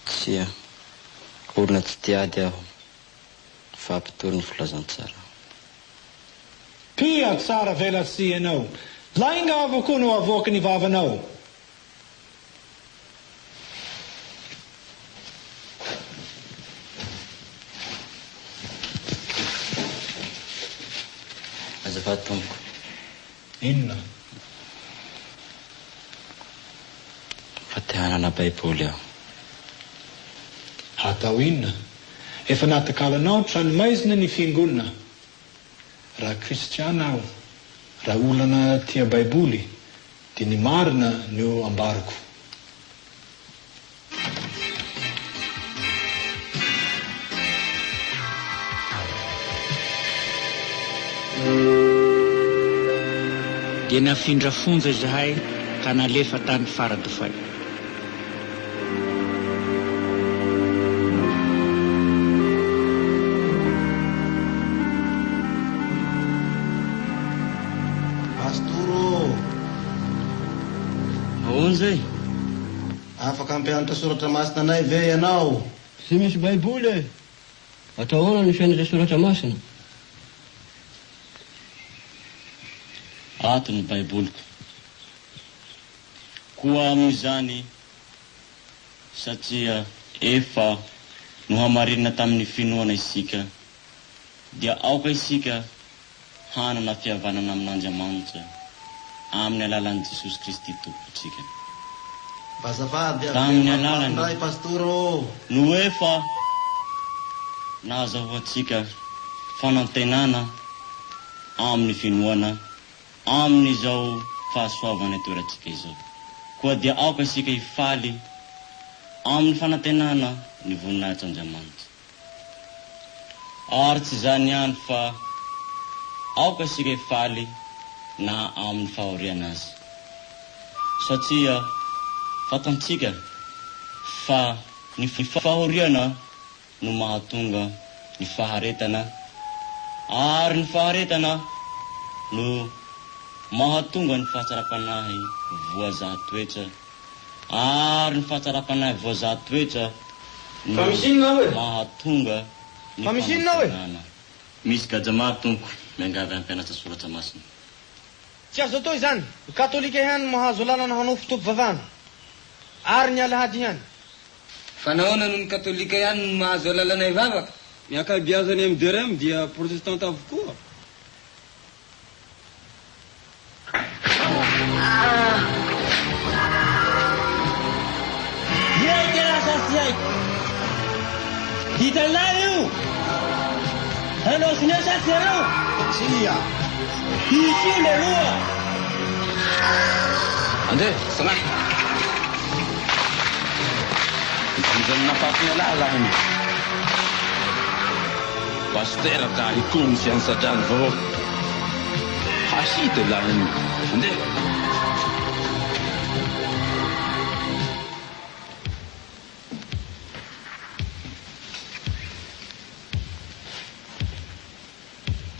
Tsia, olona tsy tiady aho fa ampitory ny filazantsara. Pia tsara velatsy ianao, lainga avao no avoaka ny vavanao. Azafady tompoko. Inona? Fa te hanana baiboly aho. Hatao inona? Efa natakalanao tranomaizina ny fiangonana. Raha kristiana aho, raha olana tia baiboly, dia ny marina no ambariko. Dia nafindra fonja izahay ka nalefa tany faradofay. Pastoro! Ahoana izay? mampianatra soratra masina anay ve ianao? Tsy misy baiboly e. Atao ahoana ny fianatra soratra masina? Ato ny baiboliko. Koa amin'izany satria efa nohamarina tamin'ny finoana isika, dia aoka isika hanana fihavanana amin'Andriamanitra amin'ny alalan'i Jesosy Kristy Tompontsika. Tamin'ny alalany pastoro no efa nahazahoantsika fanantenana amin'ny finoana amin'izao fahasoavana toerantsika izao. Koa dia aoka isika hifaly amin'ny fanantenana ny voninahitry'Andriamanitra. Ary tsy zany ihany fa aoka isika hifaly na amin'ny fahoriana azy. Satria fatantsika fa ny fahoriana no mahatonga ny faharetana, ary ny faharetana no mahatonga ny fahatsara-panahy voazahan-toetra, ary ny fahatsara-panahy voazahan-toetra no mahatonga ny fanantenana. Misy gajamary tompo miangavy amin'ny mpianatra soratra masina. Tsy azo atao izany. Ny katolika ihany mahazo lalana hanofy tompom-bavana ary ny alahady ihany. Fa nahoana noho ny katolika ihany no mahazo lalana hivavaka? Ny ankabeazany amin'ny derem dia protestanta avokoa. Hitanay io! Hanao sinasasy ianao! Tsia! Ity leroa! Ande, sanahy! Itanjany napaty alalany. Pastera ka hikomy sy ansadrany vahoaka. Hasita lahiny. Ande!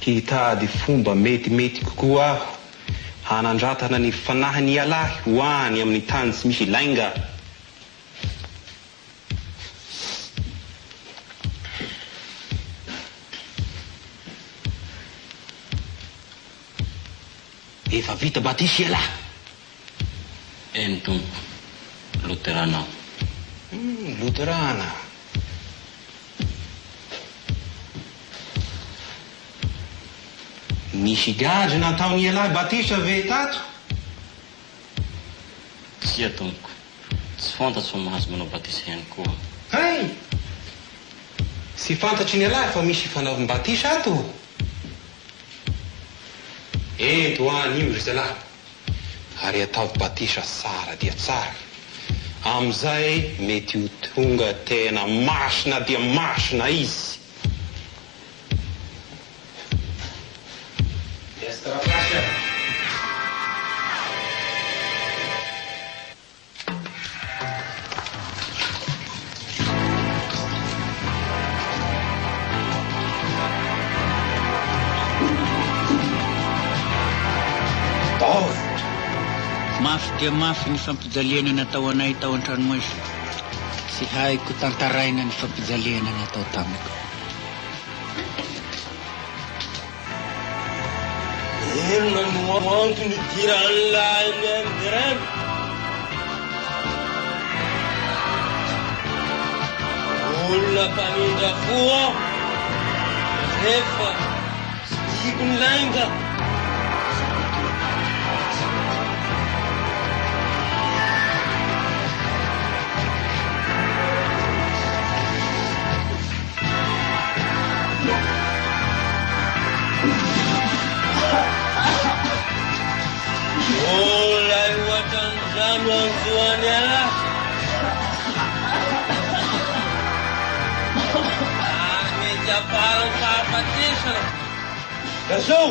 Hitady fomba metimety kokoa aho hanandratana ny fanahiny alahy ho any amin'ny tany tsy misy lainga. Efa vita batisy alahy. Eny tompo, Luterana. Luterana. Misy gadry nataony alahy batisa ve tato? Tsia tompoko, tsy fantatro fa mahazo manao batisa ihany koa. Hay! Tsy fantatry ny alahy fa misy fanaovim-batisa ato. Eto any io ry zalahy. Ary atao batisa tsara dia tsara. Amizay mety ho tonga tena masina dia masina izy. Mafy dia mafy ny fampijaliana natao anay tao an-tranomaisy. Tsy haiko tantaraina ny fampijaliana natao tamiko. Ino no antony idiran'ilay MDRM? Olona mpamindra foa rehefa tsy tiako ny lainga. Olay ohatran'izany anjoany ahy. Ary mety aparany fahafatesana. Gasao!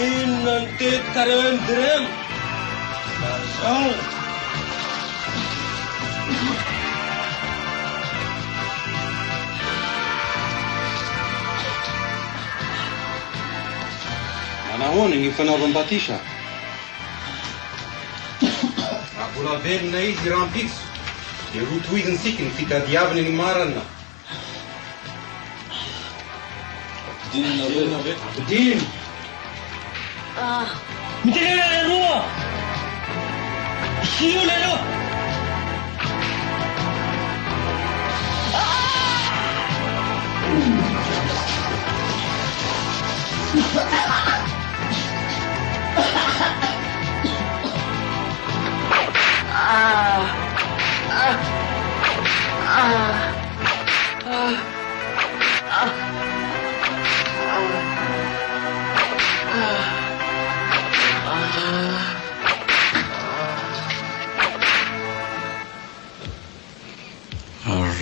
Inona ny tetik'areo MDRM? Gasao! Manahoana ny fanaovam-batisa? vola velona izy rampitso dia rotoiziny ny fitadiavany ny marana. Ampidiny. Mitenena leroa! Sio leroa!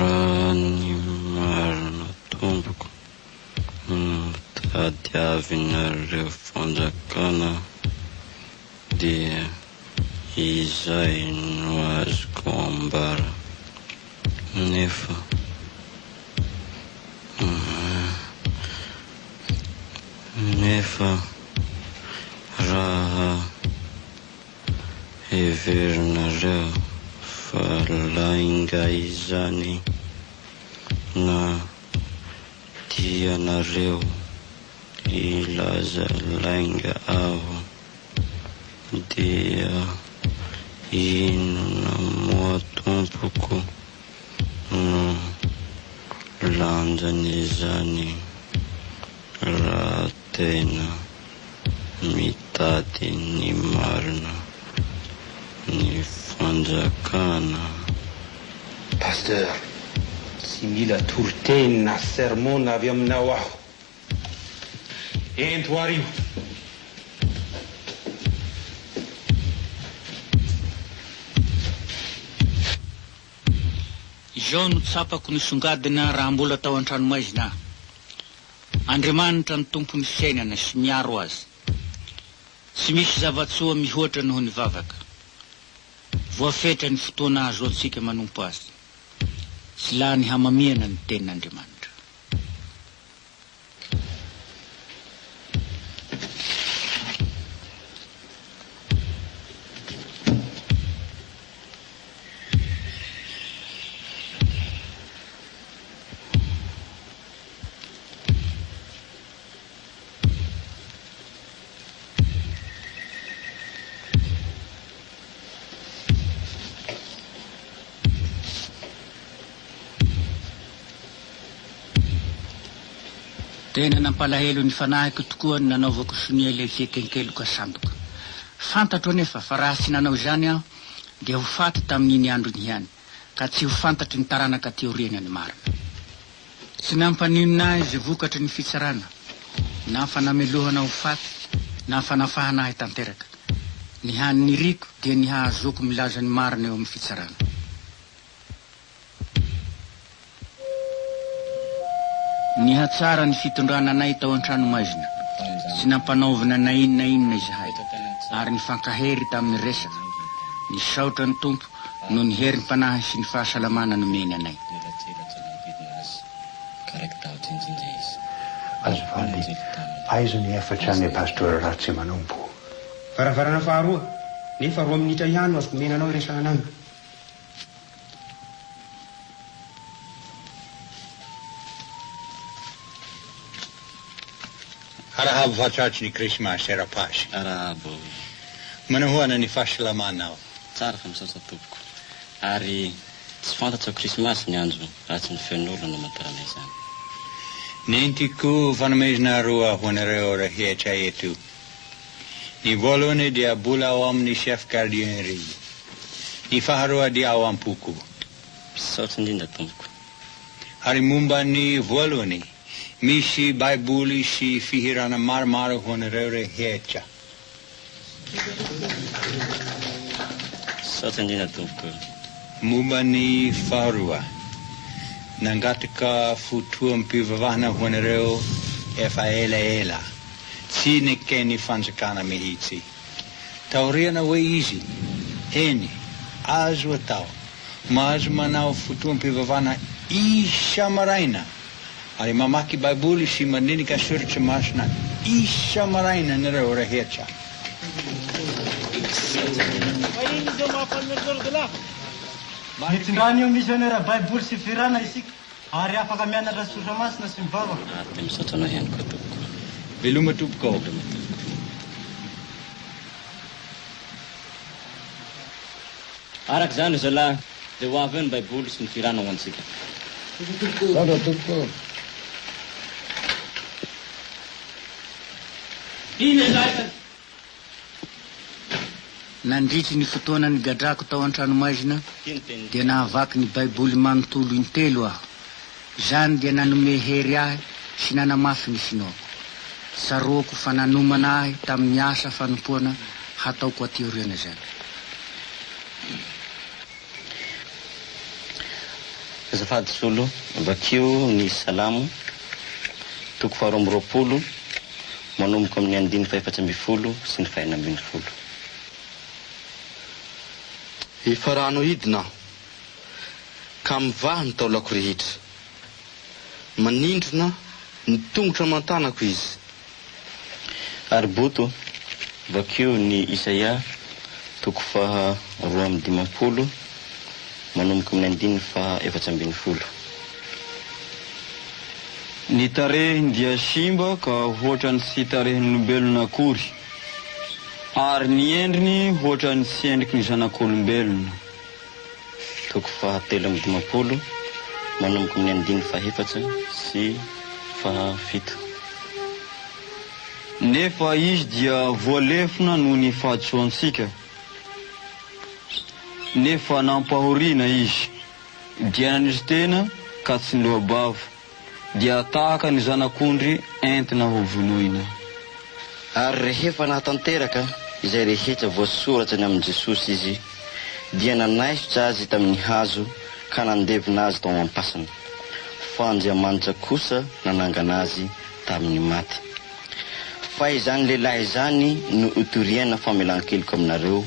Raha ny marina tompoko tadiavinareo fanjakana dia izay no azoko ambara nefa raha heverinareo fa lainga izany na tianareo ilaza lainga avo dia inona moa tompoko no lanjan'izany raha tena mitady ny marina ny fanjakana. Pasteur, tsy mila toriteny na sermona avy aminao aho. Ento arivo. Izao no tsapako nisongadina raha mbola tao an-tranomaizina. Andriamanitra ny tompony fiainana sy miaro azy. Tsy misy zavatsoa mihoatra noho ny vavaka. Voafetra ny fotoana azo antsika manompo azy. Sy lany hamamiana ny tenin'Andriamanitra. Tena nampalahelo ny fanahiko tokoa ny nanaovako sonia lehibe kenkeloko asamboka. Fantatro anefa fa raha tsy nanao izany aho dia ho faty tamin'iny andro ny ihany, ka tsy ho fantatry ny taranaka teoriana ny marina. Tsy nampaninona izy vokatry ny fitsarana, na fanamelohana ho faty, na fanafahana ahy tanteraka. Ny hanin'ny riko dia ny hahazoko milaza ny marina eo amin'ny fitsarana. Nihatsara ny fitondrana anay tao an-tranomaizina, sy nampanaovana na inona izahay, ary nifankahery tamin'ny resaka. Nisaotra ny tompo no ny herim-panahy sy ny fahasalamana nomeny anay. Azafady, aiza ny efatra ny pastora raha tsy manompo? Varavarana faharoa, nefa 2 minitra ihany azoko menanao iresana ananga. Arahabo vatratra ny Krismasy ara-pasy. Arahabo. Manahoana ny fahasalamanao? Tsara fa misaotra tompoko. Ary tsy fantatro Krismasy ny andro raha tsy ny fen'olona no matarana izany. Nentiko fanomezana roa ho anareo rehetra eto. Ny voalohany dia bola ao amin'ny chef gardien-ry. Ny faharoa dia ao am-poko. Misaotra indrindra tompoko. Ary momba ny voalohany, misy baiboly sy fihirana maromaro ho anareo rehetra. Misaotra indrindra tompoko. Momba ny faharoa, nangataka fotoam-pivavahana ho anareo efa ela. Tsy nekeny fanjakana mihitsy. Taoriana hoe izy, eny, azo atao, mahazo manao fotoam-pivavahana isa maraina. Ary mamaky baiboly sy mandinika soratra masina isa maraina nareo rehetra. Mitsindrany eo misionera Baiboly sy firana isika ary afaka mianatra sotra masina sy mivavaka. Dia misaotra anao ihany koa tompoko. Veloma tompoko ao. Araka izany zalahy, dia ho avy eo ny Baiboly sy ny firana ho antsika. Tompoko. Ina zay. Nandritry ny fotoana ny gadrako tao an-tranomaizina dia nahavaky ny Baiboly manontolo intelo aho. Izany dia nanome hery ahy sy nanamafy ny finoako. Tsaroako fa nanomana ahy tamin'ny asa fanompoana hataoko aty aoriana izany. Azafady solo, vakio ny salamo, toko faharoa amby roapolo, manomboka amin'ny andiny fahefatsa amby folo sy ny fahaenina ambin'ny folo. Efa rano idina ka mivaha ny taolako rehetra. Manindrona ny tongotra mantanako izy. Ary boto, vakio ny Isaia, toko faharoa amby dimampolo, manomboka amin'ny andiny fahefatsa ambin'ny folo. Ny tarehiny dia simba ka ohatrany sy tarehin'olombelona akory, ary ny endriny ohatrany sy endriky ny zanak'olombelona. Toko fahatelo amby dimampolo, manomboka amin'ny andiny fahefatsa sy fahafito. Nefa izy dia voalefona noho ny fahatsoantsika, nefa nampahoriana izy, dia nanisy tena ka tsy lohabava, dia tahaka ny zanak'ondry entina ho vonoina. Ary rehefa nahatanteraka izay rehetra voasoratra ny amin'i Jesosy izy, dia nanaisotra azy tamin'ny hazo ka nandevina azy tao am-pasana, fa Andriamanitra kosa nanangana azy tamin'ny maty. Fa izany lehilahy izany no hotoriana famelan-keloka aminareo,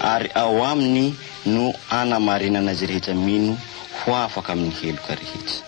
ary ao aminy no anamarinana azy rehetra mino ho afaka amin'ny heloka rehetra.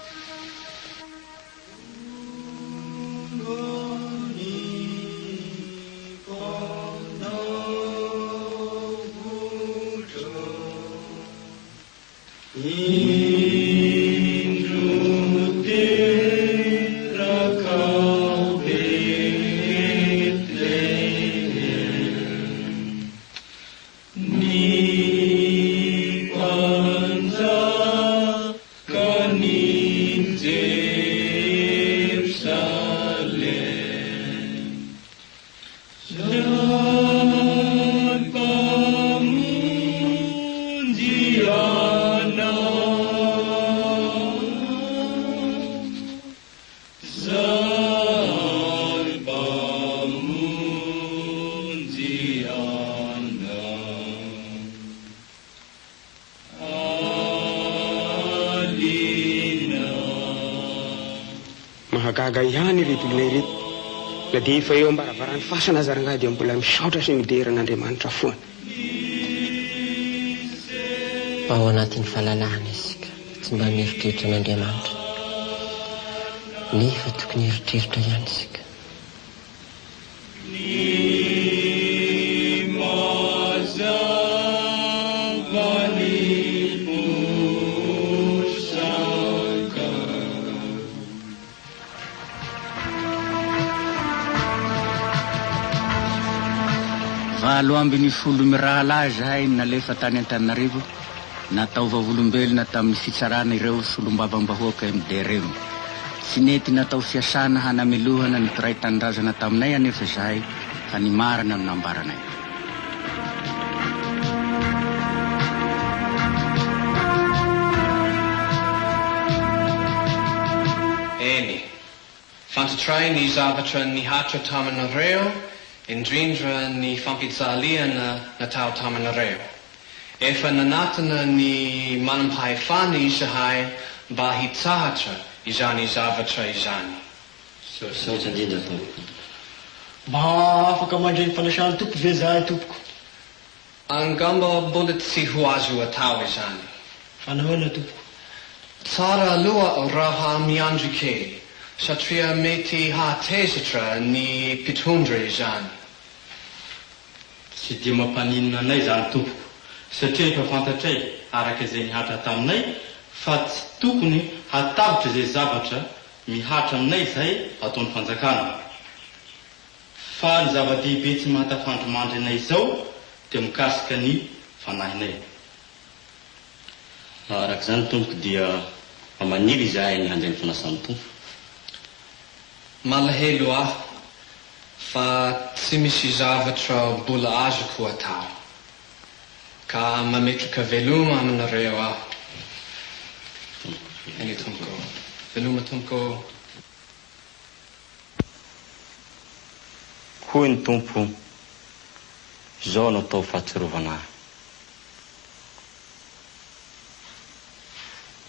Mahagaga ihany ireto olona ireto. Na dia efa eo ambaravarany fasana aza rangahy dia mbola misaotra sy mideran'Andriamanitra foana. Ao anatin'ny fahalalahana isika, tsy mba mieritreritra an'Andriamanitra, nefa tokony eritreritra ihany isika. Valo ambin'ny folo mirahalahy zahay nalefa tany Antananarivo, natao vavolombelona tamin'ny fitsarana ireo solombavam-bahoaka MDRM. Tsy nety natao fiasana hanamelohana ny mpiray tanindrazana taminay anefa zahay fa ny marina no nambaranay. Eny, fantatray ny zavatra nihatra taminareo, indrindra ny fampijaliana natao taminareo. Efa nanatana ny manampahefana izahay mba hitsahatra izany zavatra izany. Saotra indrindra tompoko. Mba afaka mandray fanasany tompo ve zahay tompoko? Angamba mbola tsy ho azo atao izany. Fa nahoana tompoko? Tsara aloha raha miandry kely, satria mety hahatezitra ny mpitondra izany. Tsy dia mampaninona anay zany tompoko, satria efa fantatray araka izay nihatra taminay fa tsy tokony hatavitra izay zavatra mihatra aminay izay ataon'ny fanjakana. Fa ny zava-dehibe tsy mahatafandromandry anay izao dia mikasika ny fanahinay. Araka izany tompoko dia maniry izahay ny handeha ny fanasan'ny tompo. Malahelo aho fa tsy misy zavatra mbola azoko atao ka mametraka veloma aminareo aho. Eny tompoko, veloma tompoko. Hoy ny tompo, izao no atao fahatsirovana ahy.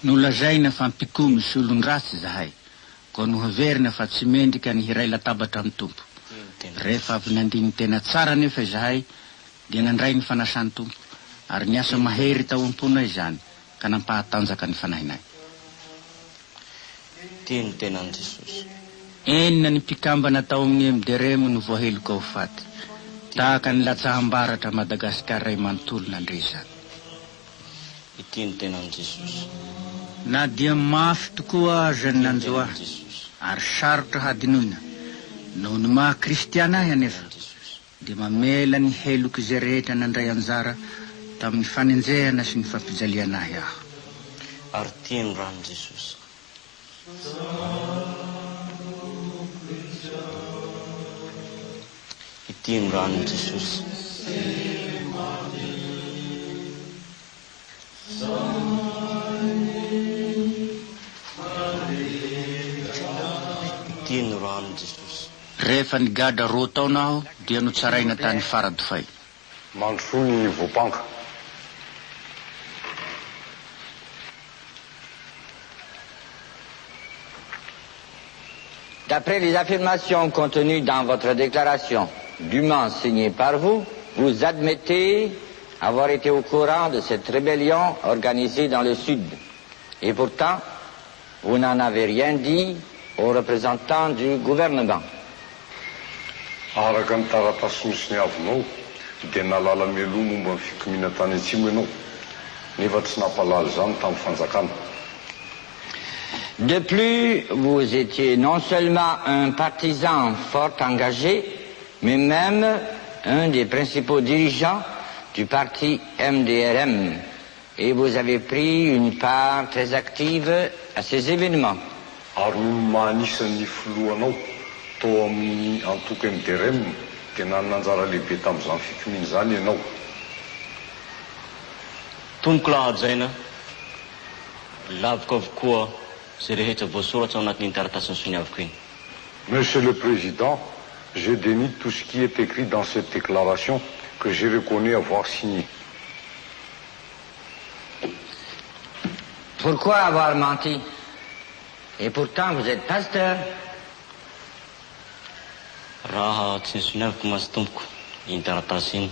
Nolazaina fa ampikoa misy olon-dratsy zahay, ko noheverina fa tsy mendrika ny hiray latabatra amin'ny tompo. Rehefa avy nandiny tena tsara nefa zahay, dia nandray ny fanasan'ny tompo, ary niasa mahery tao am-ponay izany, ka nampahatanjaka ny fanahinay. Tiany tenan'i Jesosy. Enina ny mpikambana tao amin'ny Emideremo no voaheloka ho faty, tahaka ny latsaham-baratra Madagasikara ray manontolo nandre izany. Tiany tenan'i Jesosy. Na dia mafy tokoa aza ny nanjoa, ary sarotra hadinoina. Noho ny maha kristiana ahy anefa, dia mamela ny heloka izay rehetra nandray anjara tamin'ny fanenjehana sy ny fampijaliana ahy aho. Ary tiany ranon Jesosy. Tiany ranon Jesosy. Tiany ranon Jesosy. Rehefa nigadra roa taona aho, dia notsaraina tany Faradofay. Mandrosoa ny voapanka. D'après les affirmations contenues dans votre déclaration, dûment signée par vous, vous admettez avoir été au courant de cette rébellion organisée dans le Sud. Et pourtant, vous n'en avez rien dit aux représentants du gouvernement. Araka ny taratasy nosy ny avinao dia nalala mialoha momba ny fikomina tany atsimo ianao nefa tsy nampalala izany tamin'ny fanjakana. De plus, vous étiez non seulement un partisan fort engagé, mais même un des principaux dirigeants du parti MDRM. Et vous avez pris une part très active à ces événements. Ary noho ny mahanisan'ny filohanao tao amin'ny antoko MDRM dia nanana anjara lehibe tamin'izany fikomina izany ianao. Tompoko lahajaina, laviko avokoa izay rehetra voasoratra ao anatin'ny taratasy soniaviko iny. Monsieur le Président, je dénie tout ce qui est écrit dans cette déclaration que je reconnais avoir signé. Pourquoi avoir menti? Et pourtant, vous êtes pasteur. Raha tsy nisoniaviko masy tompoko iny taratasy iny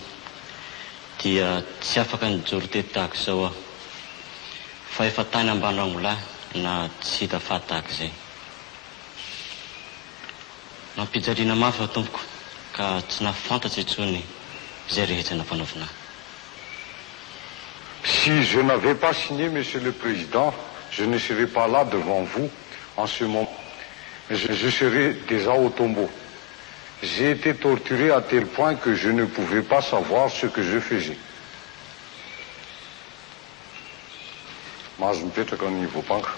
dia tsy afaka nijoro tety tahaka izao aho, fa efa tany ambany rangolahy na tsy hita faty tahaka izay. Nampijaliana mafy aho tompoko ka tsy nafantatsa intsony izay rehetra nampanaovina. Si je n'avais pas signé, Monsieur le Président, je ne serais pas là devant vous en ce moment. Je serais déjà au tombeau. J'ai été torturé à tel point que je ne pouvais pas savoir ce que je faisais. Mahazo mipetraka ny voapanka.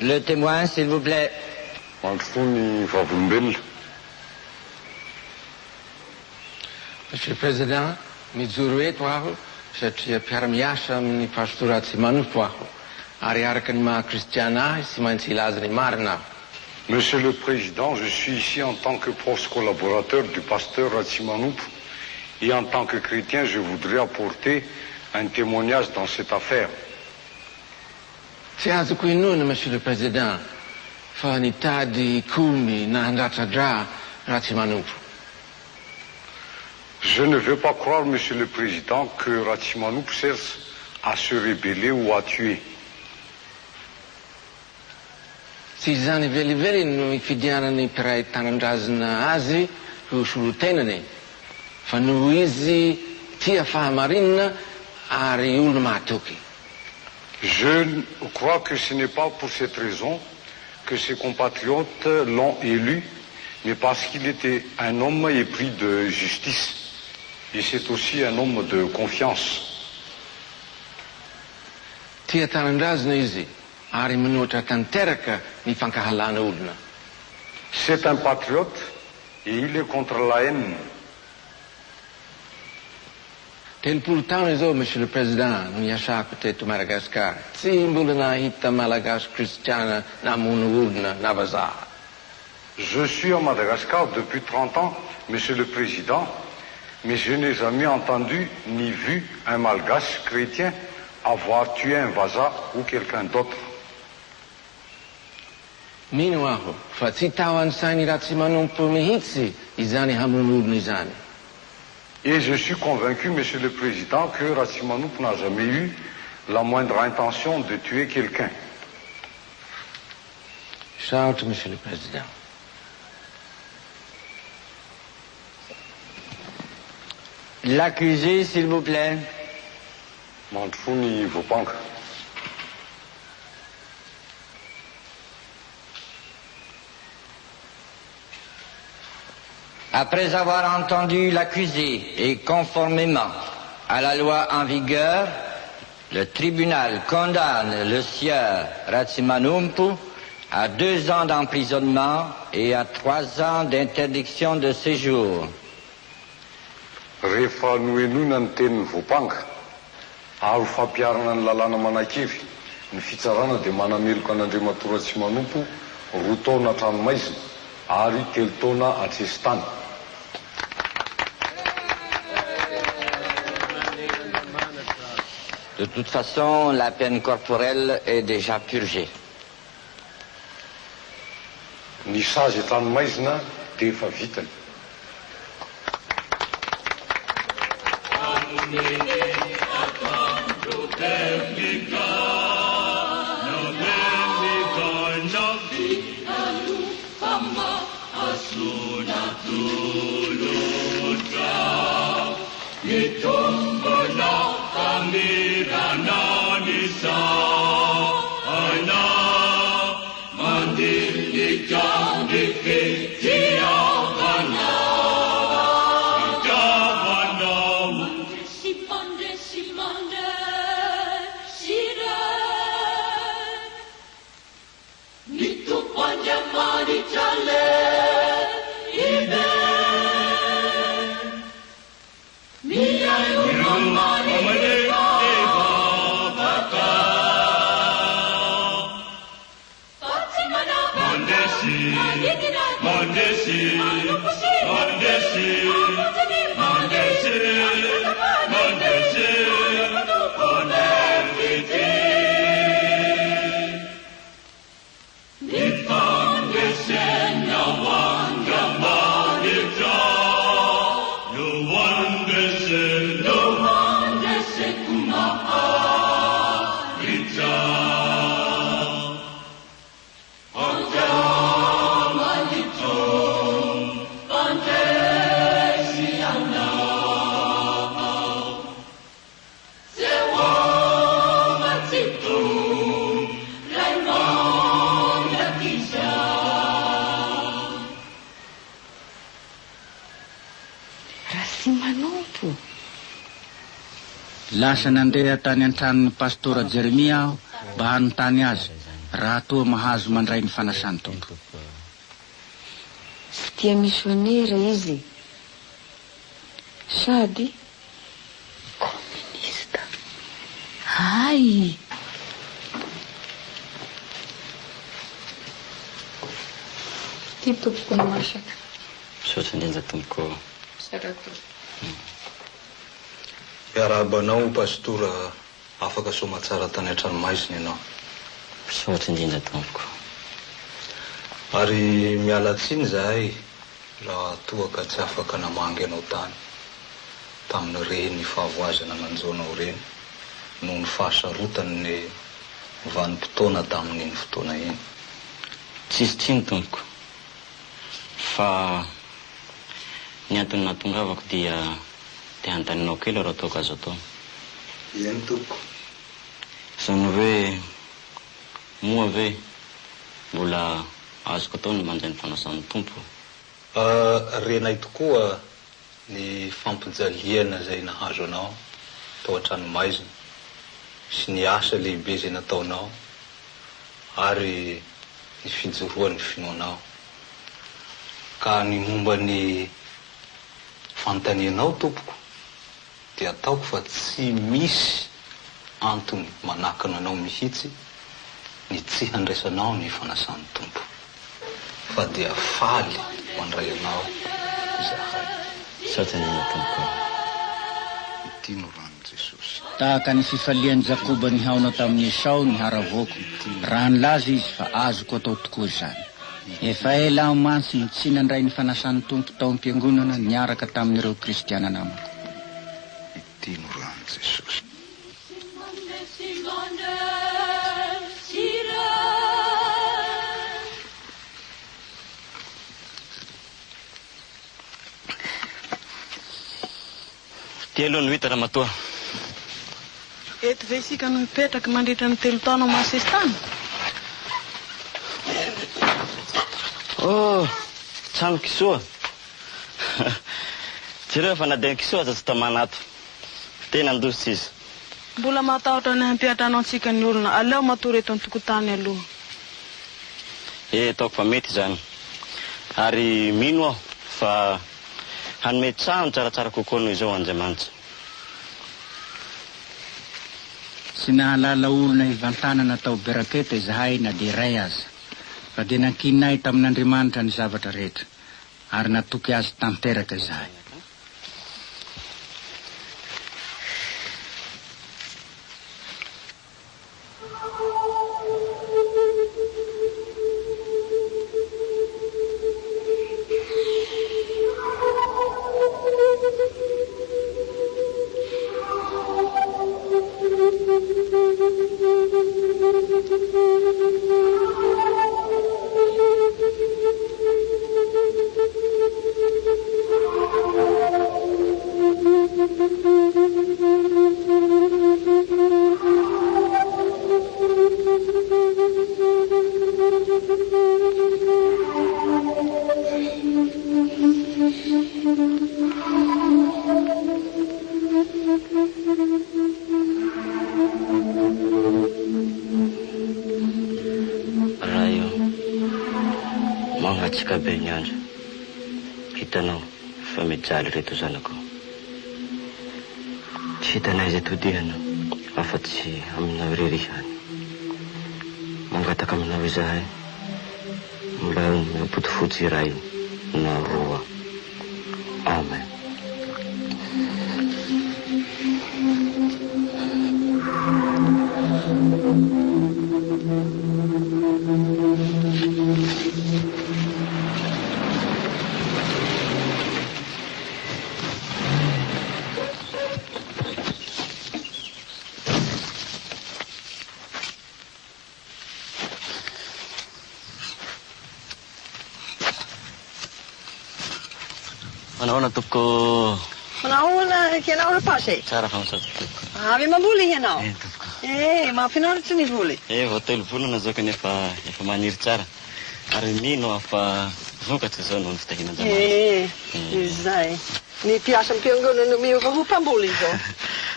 Le témoin, s'il vous plaît. Mandrosoa ny vavolombelona. Monsieur le Président, mijoro eto aho satria mpiara-miasa amin'ny pastora Tsimanompo aho ary araka ny maha-kristiana ahy sy maintsy ilaza ny marina aho. Monsieur le Président, je suis ici en tant que proche collaborateur du pasteur Ratsimanoup et en tant que chrétien, je voudrais apporter un témoignage dans cette affaire. Tsy azoko inoana, Monsieur le Président, fa nitady komy na handratradra Ratsimanoupo. Je ne veux pas croire, Monsieur le Président, que Ratsimanoup cherche à se rébeller ou à tuer. Tsy izany velively no ifidianany mpiray tanindrazana azy ho solotenany fa no izy tia fahamarinana ary olona mahatoky. Je crois que ce n'est pas pour cette raison que ses compatriotes l'ont élu, mais parce qu'il était un homme épris de justice. Et c'est aussi un homme de confiance. Tia tanindrazana izy ary manohatra tanteraka ny fankahalana olona. C'est un patriote et il est contre la haine. Telopolo taona izao, Monsieur le Président, no niasako teto Madagasikara. Tsy mbola nahita malagasy kristiana namono olona na vazaha. Je suis à Madagascar depuis 30 ans, Monsieur le Président, mais je n'ai jamais entendu ni vu un malgache chrétien avoir tué un vaza ou quelqu'un d'autre. Mino aho, fa tsy tao an-tsainy raha tsy manompo mihitsy izany hamono olona izany. Et je suis convaincu, Monsieur le Président, que Ratsimanoop n'a jamais eu la moindre intention de tuer quelqu'un. Saotra, Monsieur le Président. L'accusé, s'il vous plaît. Mantruni Vopank. Après avoir entendu l'accusé et conformément à la loi en vigueur, le tribunal condamne le sieur Ratsimanoop à 2 ans d'emprisonnement et à 3 ans d'interdiction de séjour. Rehefa noenoina ny tenin'ny Vopanka ary fampiarana ny lalàna manakivy ny fitsarana dia manameloka an'Andriamatora Ratsimanoop 2 taona tranomaizina ary 3 taona antsesitany. De toute façon, la peine corporelle est déjà purgée. Ny sazy tranomaizina dia efa vitany. Lasa nandeha tany an-tranon'ny pastora Jeremia aho mba hanontany azy raha toa mahazo mandray ny fanasany tompo. Tsy tia misionera izy sady komunista. Ay! Ty tompoko ny masaka. Misaotra indrindra tompoko. Sarako. Iarabanao, pastora, afaka soma tsara tany an-tranomaizina ianao. Misaotra indrindra tompoko. Ary miala tsiny zahay raha toa ka tsy afaka namangy anao tany tamin'ny reny fahavoazana nanjonao reny noho ny fahasarotany ny vanim-potoana tamin'iny fotoana iny. Tsisy tsiny tompoko. Fa ny antony nahatongavako dia te hanontanianao kely raha ataoko azo atao. Eny tompoko? Zany hoe moa ve mbola azoko atao ny mandray ny fanasan'ny tompo? Renay tokoa ny fampijaliana zay nahazo anao tao an-tranomaizina sy ny asa lehibe zay nataonao ary ny fijoroan'ny finoanao. Ka ny momba ny fanontanianao tompoko dia ataoko fa tsy misy antony manakana anao mihitsy ny tsy handraisanao ny fanasan'ny tompo, fa dia faly mandray anao zahay. Satria tompo. Tino rano Jesosy. Tahaka ny fifalian'i Jakoba ny haona tamin'ny Esau ny haravoko, raha nilaza izy fa azoko atao tokoa izany. Efa ela aho mantsy ny tsy nandray ny fanasan'ny tompo tao am-piangonana niaraka tamin'ireo kristiana namako. Tino rano Jesosy. Telo ny vita ramatoa. Eto ve isika no mipetraka mandritra ny 3 taona Masestana? Oh, trano kisoa. Jereo fa nadeha kisoa za tsy tamanato. Tena andosy izy. Mbola matahotra ny hampiatrano antsika ny olona. Aleo matory eto an-tokotany aloha. Taoko fa mety zany. Ary mino aho fa hanome trano tsaratsara kokoa noho izao Andriamanitra. Sy nahalala olona hivantanana tao Beraketa izahay na dia iray aza. Fa dia nankinay tamin'Andriamanitra ny zavatra rehetra. Ary natoky azy tanteraka izahay. Mangatsika be ny andro. Hitanao fa mijaly reto zanako. Tsy hitanay izay todihana afa-tsy aminao ririhany. Mangataka aminao izahay mba miampotofotsy iray na roa. Amen. Manaona tompoko. Manaona ianao rapasy? Tsara fanosady tompoko. Avy mamboly ianao? Mahafinaritra ny voly. Vao telo volana zao kanefa efa maniry tsara. Ary mino fa vokatra zao noho ny fitahinan-Andriamanitra. Izay. Ny mpiasa am-piangonana miova ho mpamboly izao.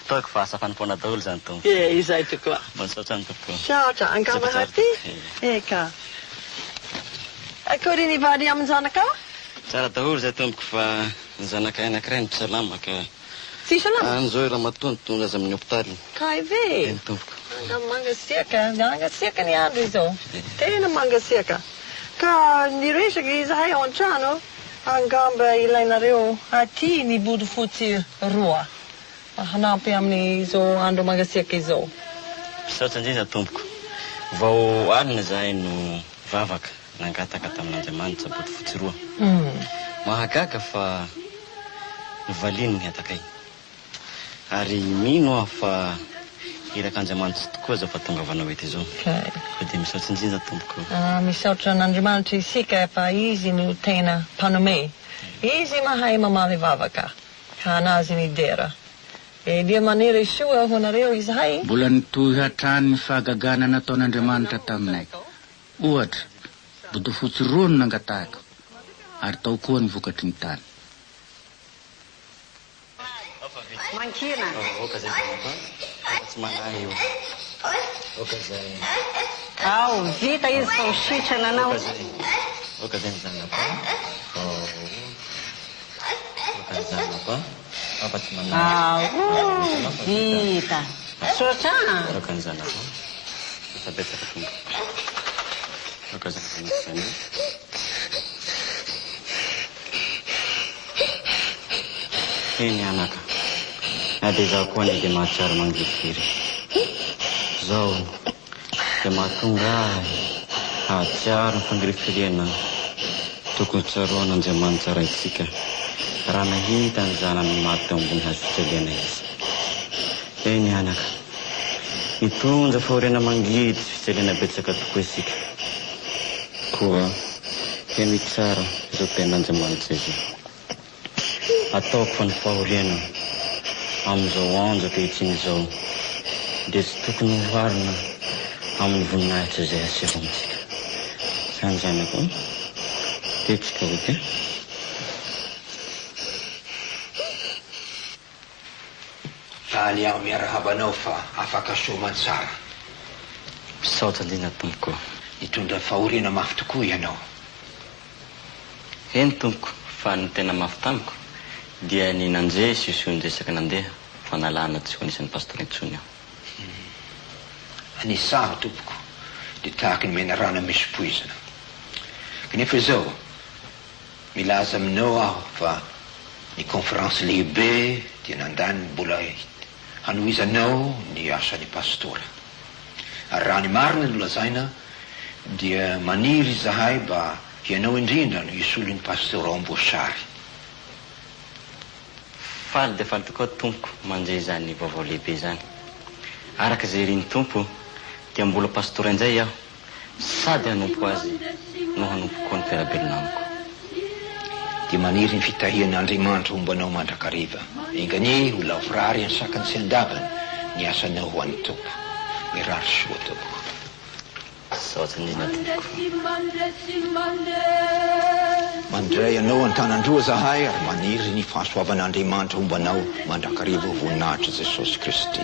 Taoko fa asa fanompoana daholo zany tompo. Izay tokoa. Misaotra ny tompoko. Saotra, angamba haty? Eka. Akory ny vady amin'ny zanakao? Tsara daholo zay tompoko fa ny zanakay anankiray ny tsy salama ka... Tsy salama? An'izao ramatoa tonga azy amin'ny hopitaly. Kay ve? Eny tompoko. Mangasiaka ny andro izao. Tena mangasiaka. Ka niresaka izahay ao an-trano, angamba ilainareo aty ny body fotsy roa. Hanampy amin'izao andro mangasiaka izao. Misaotra indrindra tompoko. Vao alina zahay no vavaka nangataka tamin'Andriamanitra body fotsy roa. Mahagaga fa novaliany ny atakay. Ary mino aho fa Irakan'Andriamanitra tokoa za fa tonga avanao eto izao. Fa dia misaotra indrindra tompoko. Misaotra an'Andriamanitra isika fa izy no tena mpanome. Izy mahay mamaly vavaka. Ka anazy ny dera. E dia maniry soa honareo izahay. Mbola nitohy hatrany ny fahagagana nataon'Andriamanitra taminay. Ohatra, bodofotsy roa no nangatahako, ary tao koa ny vokatry ny tany. Mankina. Oka zay zanaka. Tsy manahy io. Oka zay. Ao, vita izy fa usitrana anao. Oka zay zanaka. Oka zanaka. Apa tsy manahy. Vita. Sotra. Oka zanaka. Sabetsaka tonga. Oka zanaka. Eny anaka. Na dia zaho koa ny dia mahatsiaro mangirigiry. Zao dia mahatonga hahatsiaro ny fangirifiriana tokony tsaroan'Andriamanitra raitsika raha nahita ny zanany maty ao ambony hazo fijaliana izy. Eny anaka, mitondra fahoriana mangidy fijaliana betsaka tokoa isika. Koa hemy tsara izao ten'Andriamanitra izy. Ataoko fa ny fahoriana amin'izao andro ankehitriny izao dia tsy tokony hoharina amin'ny voninahitra izay aseho amintsika. Izany zanako, tetsika ote. Faly aho miarahabanao fa afaka soman tsara. Misaotra indrindra tompoko. Nitondra fahoriana mafy tokoa ianao. Eny tompoko, fa ny tena mafy tamiko dia ny nanjea siosiondresaka nandeha fa nalana tsy ho anisan'ny pastor intsony aho. Anisaho tompoko dia tahaka ny mena rano misy poizina. Kanefa izao milaza aminao aho fa ny konferansy lehibe dia nandany mbola hanohizanao ny asan'ny pastora. Ary raha ny marina no lazaina dia maniry zahay mba hianao indrindra no hisolo ny pastora ambosary. Faly dia faly tokoa tompoko mandray zany vaovao lehibe zany. Araka izay riny tompo dia mbola pastora indray aho, sady hanompo azy no hanompo koa ny fiarabelona amiko. Dia maniry ny fitahian'Andriamanitra hombanao mandrakariva. Enganie ho lavorary any sakany sy andavany ny asanao ho an'ny tompo. Mirary soa tompo. Saotra indrindra tompoko. Mandray anao an-tanandroa zahay ary maniry ny fahasoavan'Andriamanitra hombanao mandrakariva voninahitra Jesosy Kristy.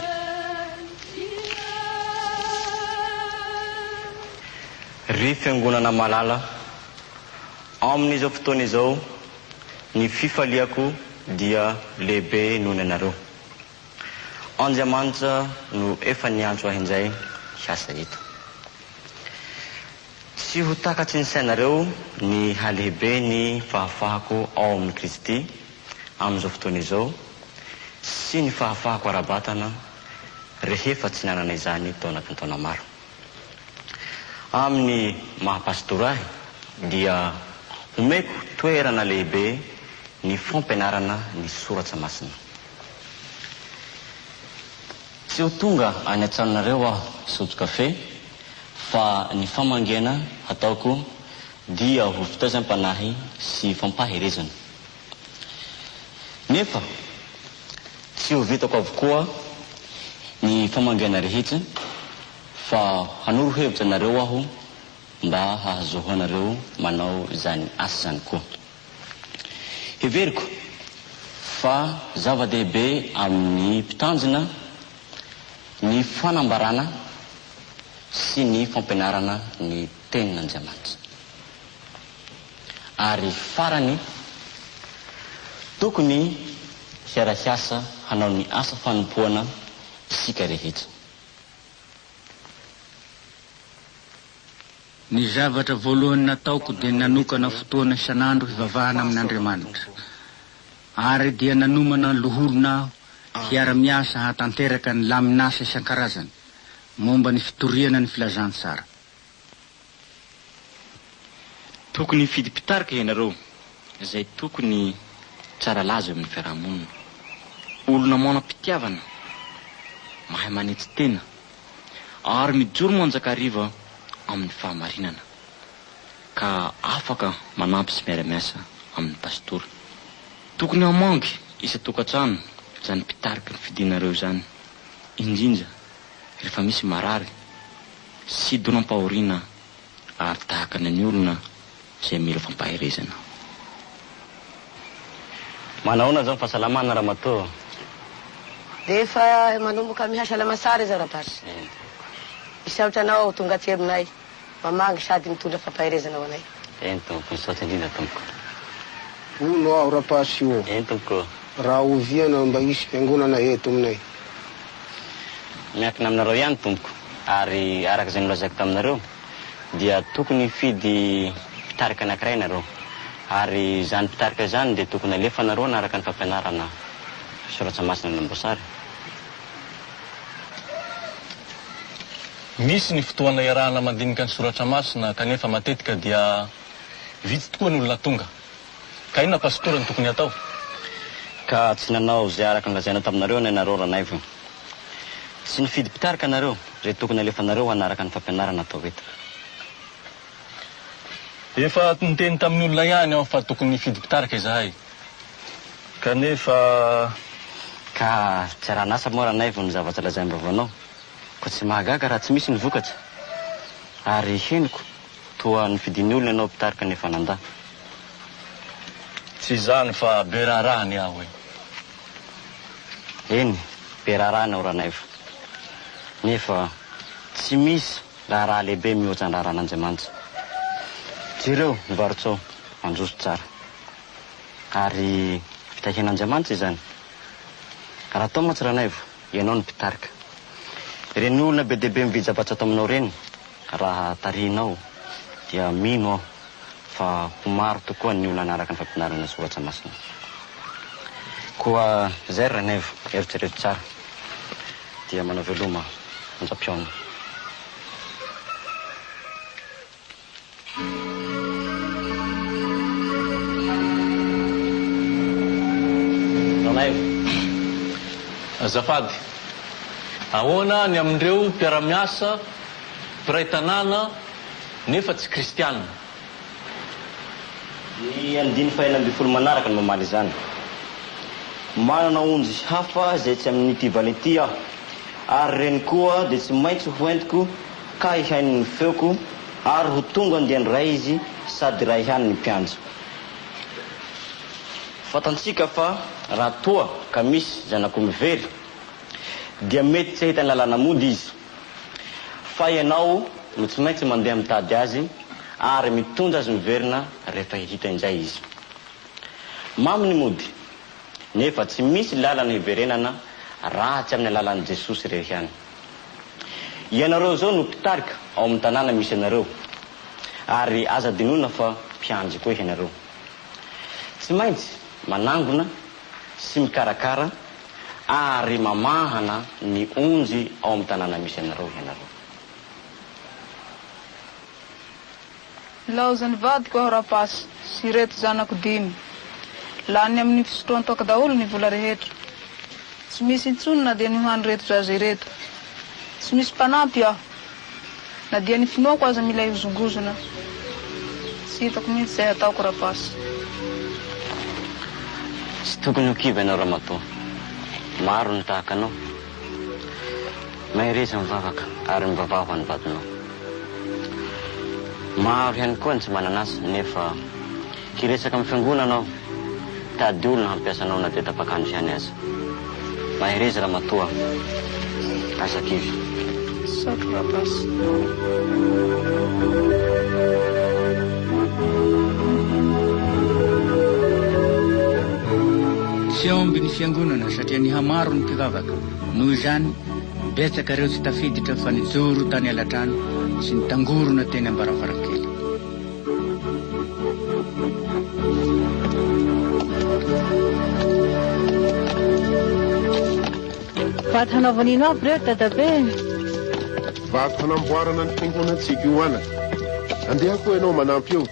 Ry fiangonana malala, amin'izao fotoana izao ny fifaliako dia lehibe noho ny anareo. Andriamanitra no efa niantso ahy indray hiasa eto. Tsy ho takatry ny sainareo ny halehibe ny fahafahako ao amin'ny Kristy amin'izao fotoana izao sy ny fahafahako ara-batana rehefa tsy nanana izany tao anatin'ny taona maro. Amin'ny mahapastora ahy dia omeko toerana lehibe ny fampianarana ny soratra masina. Tsy ho tonga any an-tranonareo aho sotro kafe fa ny famangena ataoko dia ho fitaizam-panahy sy fampaherezana. Nefa tsy ho vitako avokoa ny famangena rehetra fa hanoro hevitra anareo aho mba hahazoho anareo manao izany asa zany koa. Heveriko fa zava-dehibe amin'ny mpitanjona ny fanambarana sy ny fampianarana ny tenin'Andriamanitra. Ary farany tokony hiara-hiasa hanao ny asa fanompoana isika rehetra. Ny zavatra voalohany nataoko dia nanokana fotoana isan'andro hivavahana amin'Andriamanitra. Ary dia nanomana lohorona hiara-miasa hatanteraka ny laminasa isan-karazany momba ny fitoriana ny filazantsara. Tokony fidipitarika ianareo izay tokony tsara laza amin'ny fiarahamonina. Olona manam-pitiavana mahay manitsy tena ary mijoro manjakariva amin'ny fahamarinana ka afaka manampy sy miara-miasa amin'ny pastora. Tokony hamangy isa-tokantrano zany mpitarika ny fidinareo zany, indrindra rehefa misy marary sy donam-pahoriana ary tahaka ny olona izay mila fampaherezana. Manaona zao fahasalamana Ramatoa? Dia efa manomboka mihasalama tsara izy rapasy. Misaotra anao tonga aty aminay, mamangy sady mitondra fampaherezana ho anay. Tompoko, misaotra indrindra tompoko. Uno aho rapasy io. Tompoko. Raha oviana mba hisy fiangonana eto aminay. Miankina aminareo ihany tompoko, ary araka izay nolazaiko taminareo dia tokony hifidy mpitarika anankiray nareo, ary zany mpitarika zany dia tokony alefa nareo naraka ny fampianarana Soratra Masina Nambosary. Misy ny fotoana iarahana mandinika ny Soratra Masina kanefa matetika dia vitsy tokoa ny olona tonga. Ka inona pastora ny tokony atao? Ka tsy nanao izay araka ny lazaina taminareo ny nareo ranaivo. Tsy nifidy mpitarika nareo, izay tokony alefanareo hanaraka ny fampianarana atao eto. Efa niteny tamin'ny olona ihany aho fa tokony nifidy mpitarika izahay. Kanefa ka tsy rahanasa moa ranaivo ny zavatra lazaim-bavanao. Ko tsy mahagaga raha tsy misy ny vokatra. Ary henoko toa nifidiny olona ianao mpitarika nefa nandà. Tsy izany fa be raharahany aho e. Eny, be raharahany ao ranaivo. Nefa tsy misy raharaha lehibe mihoatra ny raharan'Andriamanitra. Jereo mivarotsao mandroso tsara. Ary fitahian'Andriamanitra izany. Raha atao moa tsy ranaivo, ianao ny mpitarika. Reny olona be dehibe mividy-javatra ato aminao reny, raha tarihinao dia mino aho fa ho maro tokoa ny olona anaraka ny fampianarana Soratra Masina. Koa zay ranaivo, eritrereto tsara dia manao veloma anjam-piaona. Ranaivo, azafady, ahoana ny amindreo mpiara-miasa, mpiray tanàna, nefa tsy kristianina? Ny andiny fahaenam-bifolo manaraka ny mamaly izany. Manana onjy hafa izay tsy amin'ity valety aho, ary reny koa dia tsy maintsy ho entiko ka ihainy ny feoko, ary ho tonga andeha ray izy sady raha ihany ny mpiandro. Fatantsika fa raha toa ka misy zanako mivery dia mety tsy ahita ny lalàna mody izy. Fa ianao no tsy maintsy mandeha mitady azy ary mitondra azy miverina rehefa hihita indray izy. Mamy ny mody, nefa tsy misy lalana hiverenana raha tsy amin'ny alalan'i Jesosy rehefa ihany. Ianareo zao no mpitarika ao amin'ny tanàna misy ianareo, ary aza dinona fa mpiandry koa ianareo. Tsy maintsy manangona sy mikarakara ary mamahana ny onjy ao amin'ny tanàna misy ianareo ianareo. Laozany vadiko aho rapasy sy reto zanako dimy. Lany amin'ny fisotroan-toaka daholo ny vola rehetra. Tsy misy intsony na dia nihany reto zaza ireto. Tsy misy mpanampy aho. Na dia ny finoako aza mila hozongozona. Tsy hitako mihitsy izay ataoko rapasy. Tsy tokony ho kiva ianao Ramatoa. Maro ny tahaka anao. Mahireza mivavaka ary mivavava ny vadinao. Maro ihany koa ny tsy mananasa nefa kiresaka amin'ny fiangonanao, tady olona hampiasanao na dia tapakandro ihany aza. Mahireza Ramatoa, asa-kivy. Saotra rapasy. Tsy aomby ny fiangonana satria ny hamaro ny mpivavaka. Noho izany, betsaka ireo tsy tafiditra fa nijoro tany alatrano sy nitangorona teny ambaravarakely. Vaty hanaovan'ino aby reo dadabe? Vaty hanamboarana ny fiangonantsika io ana. Andeha koa ianao manampy eo.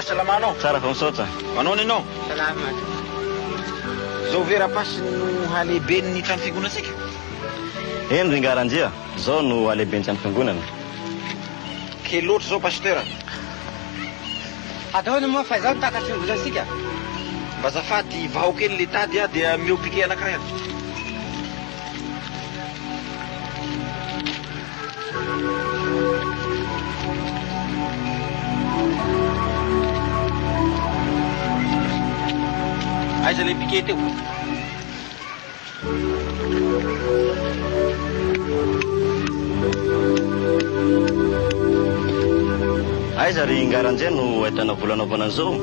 Fahasalamana. Tsara fa misaotra. Manao ni anao? Salamat. Zao vera pasy no halehiben'ny trano fiangonantsika. Eny ry garanjia, zao no alehiben'ny trano fiangonana. Kely loatra zao pasteur. Ataony moa fa izao takatry fiangonantsika. Mba zafady vahoaka eny le tady dia miopike anankiray. Aiza le piqué teo? Aiza ry garanjia no ahitana volanaovana an'izao.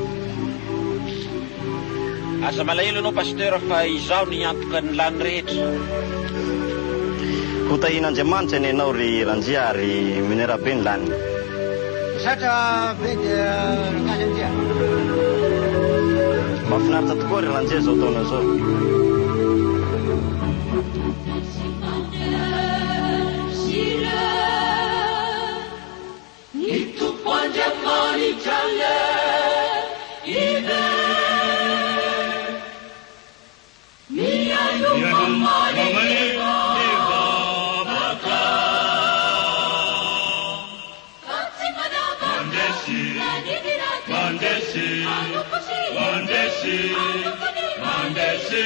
Aza malahelo anao pasteur fa izaho ny antoka ny lany rehetra. Hotahin'Andriamanitra ny ianao ry ranjia ary minera be ny lany. Satra be dia ranjia. Mahafinaritra tokoa ry ranjia zao taona zao. Mandesi,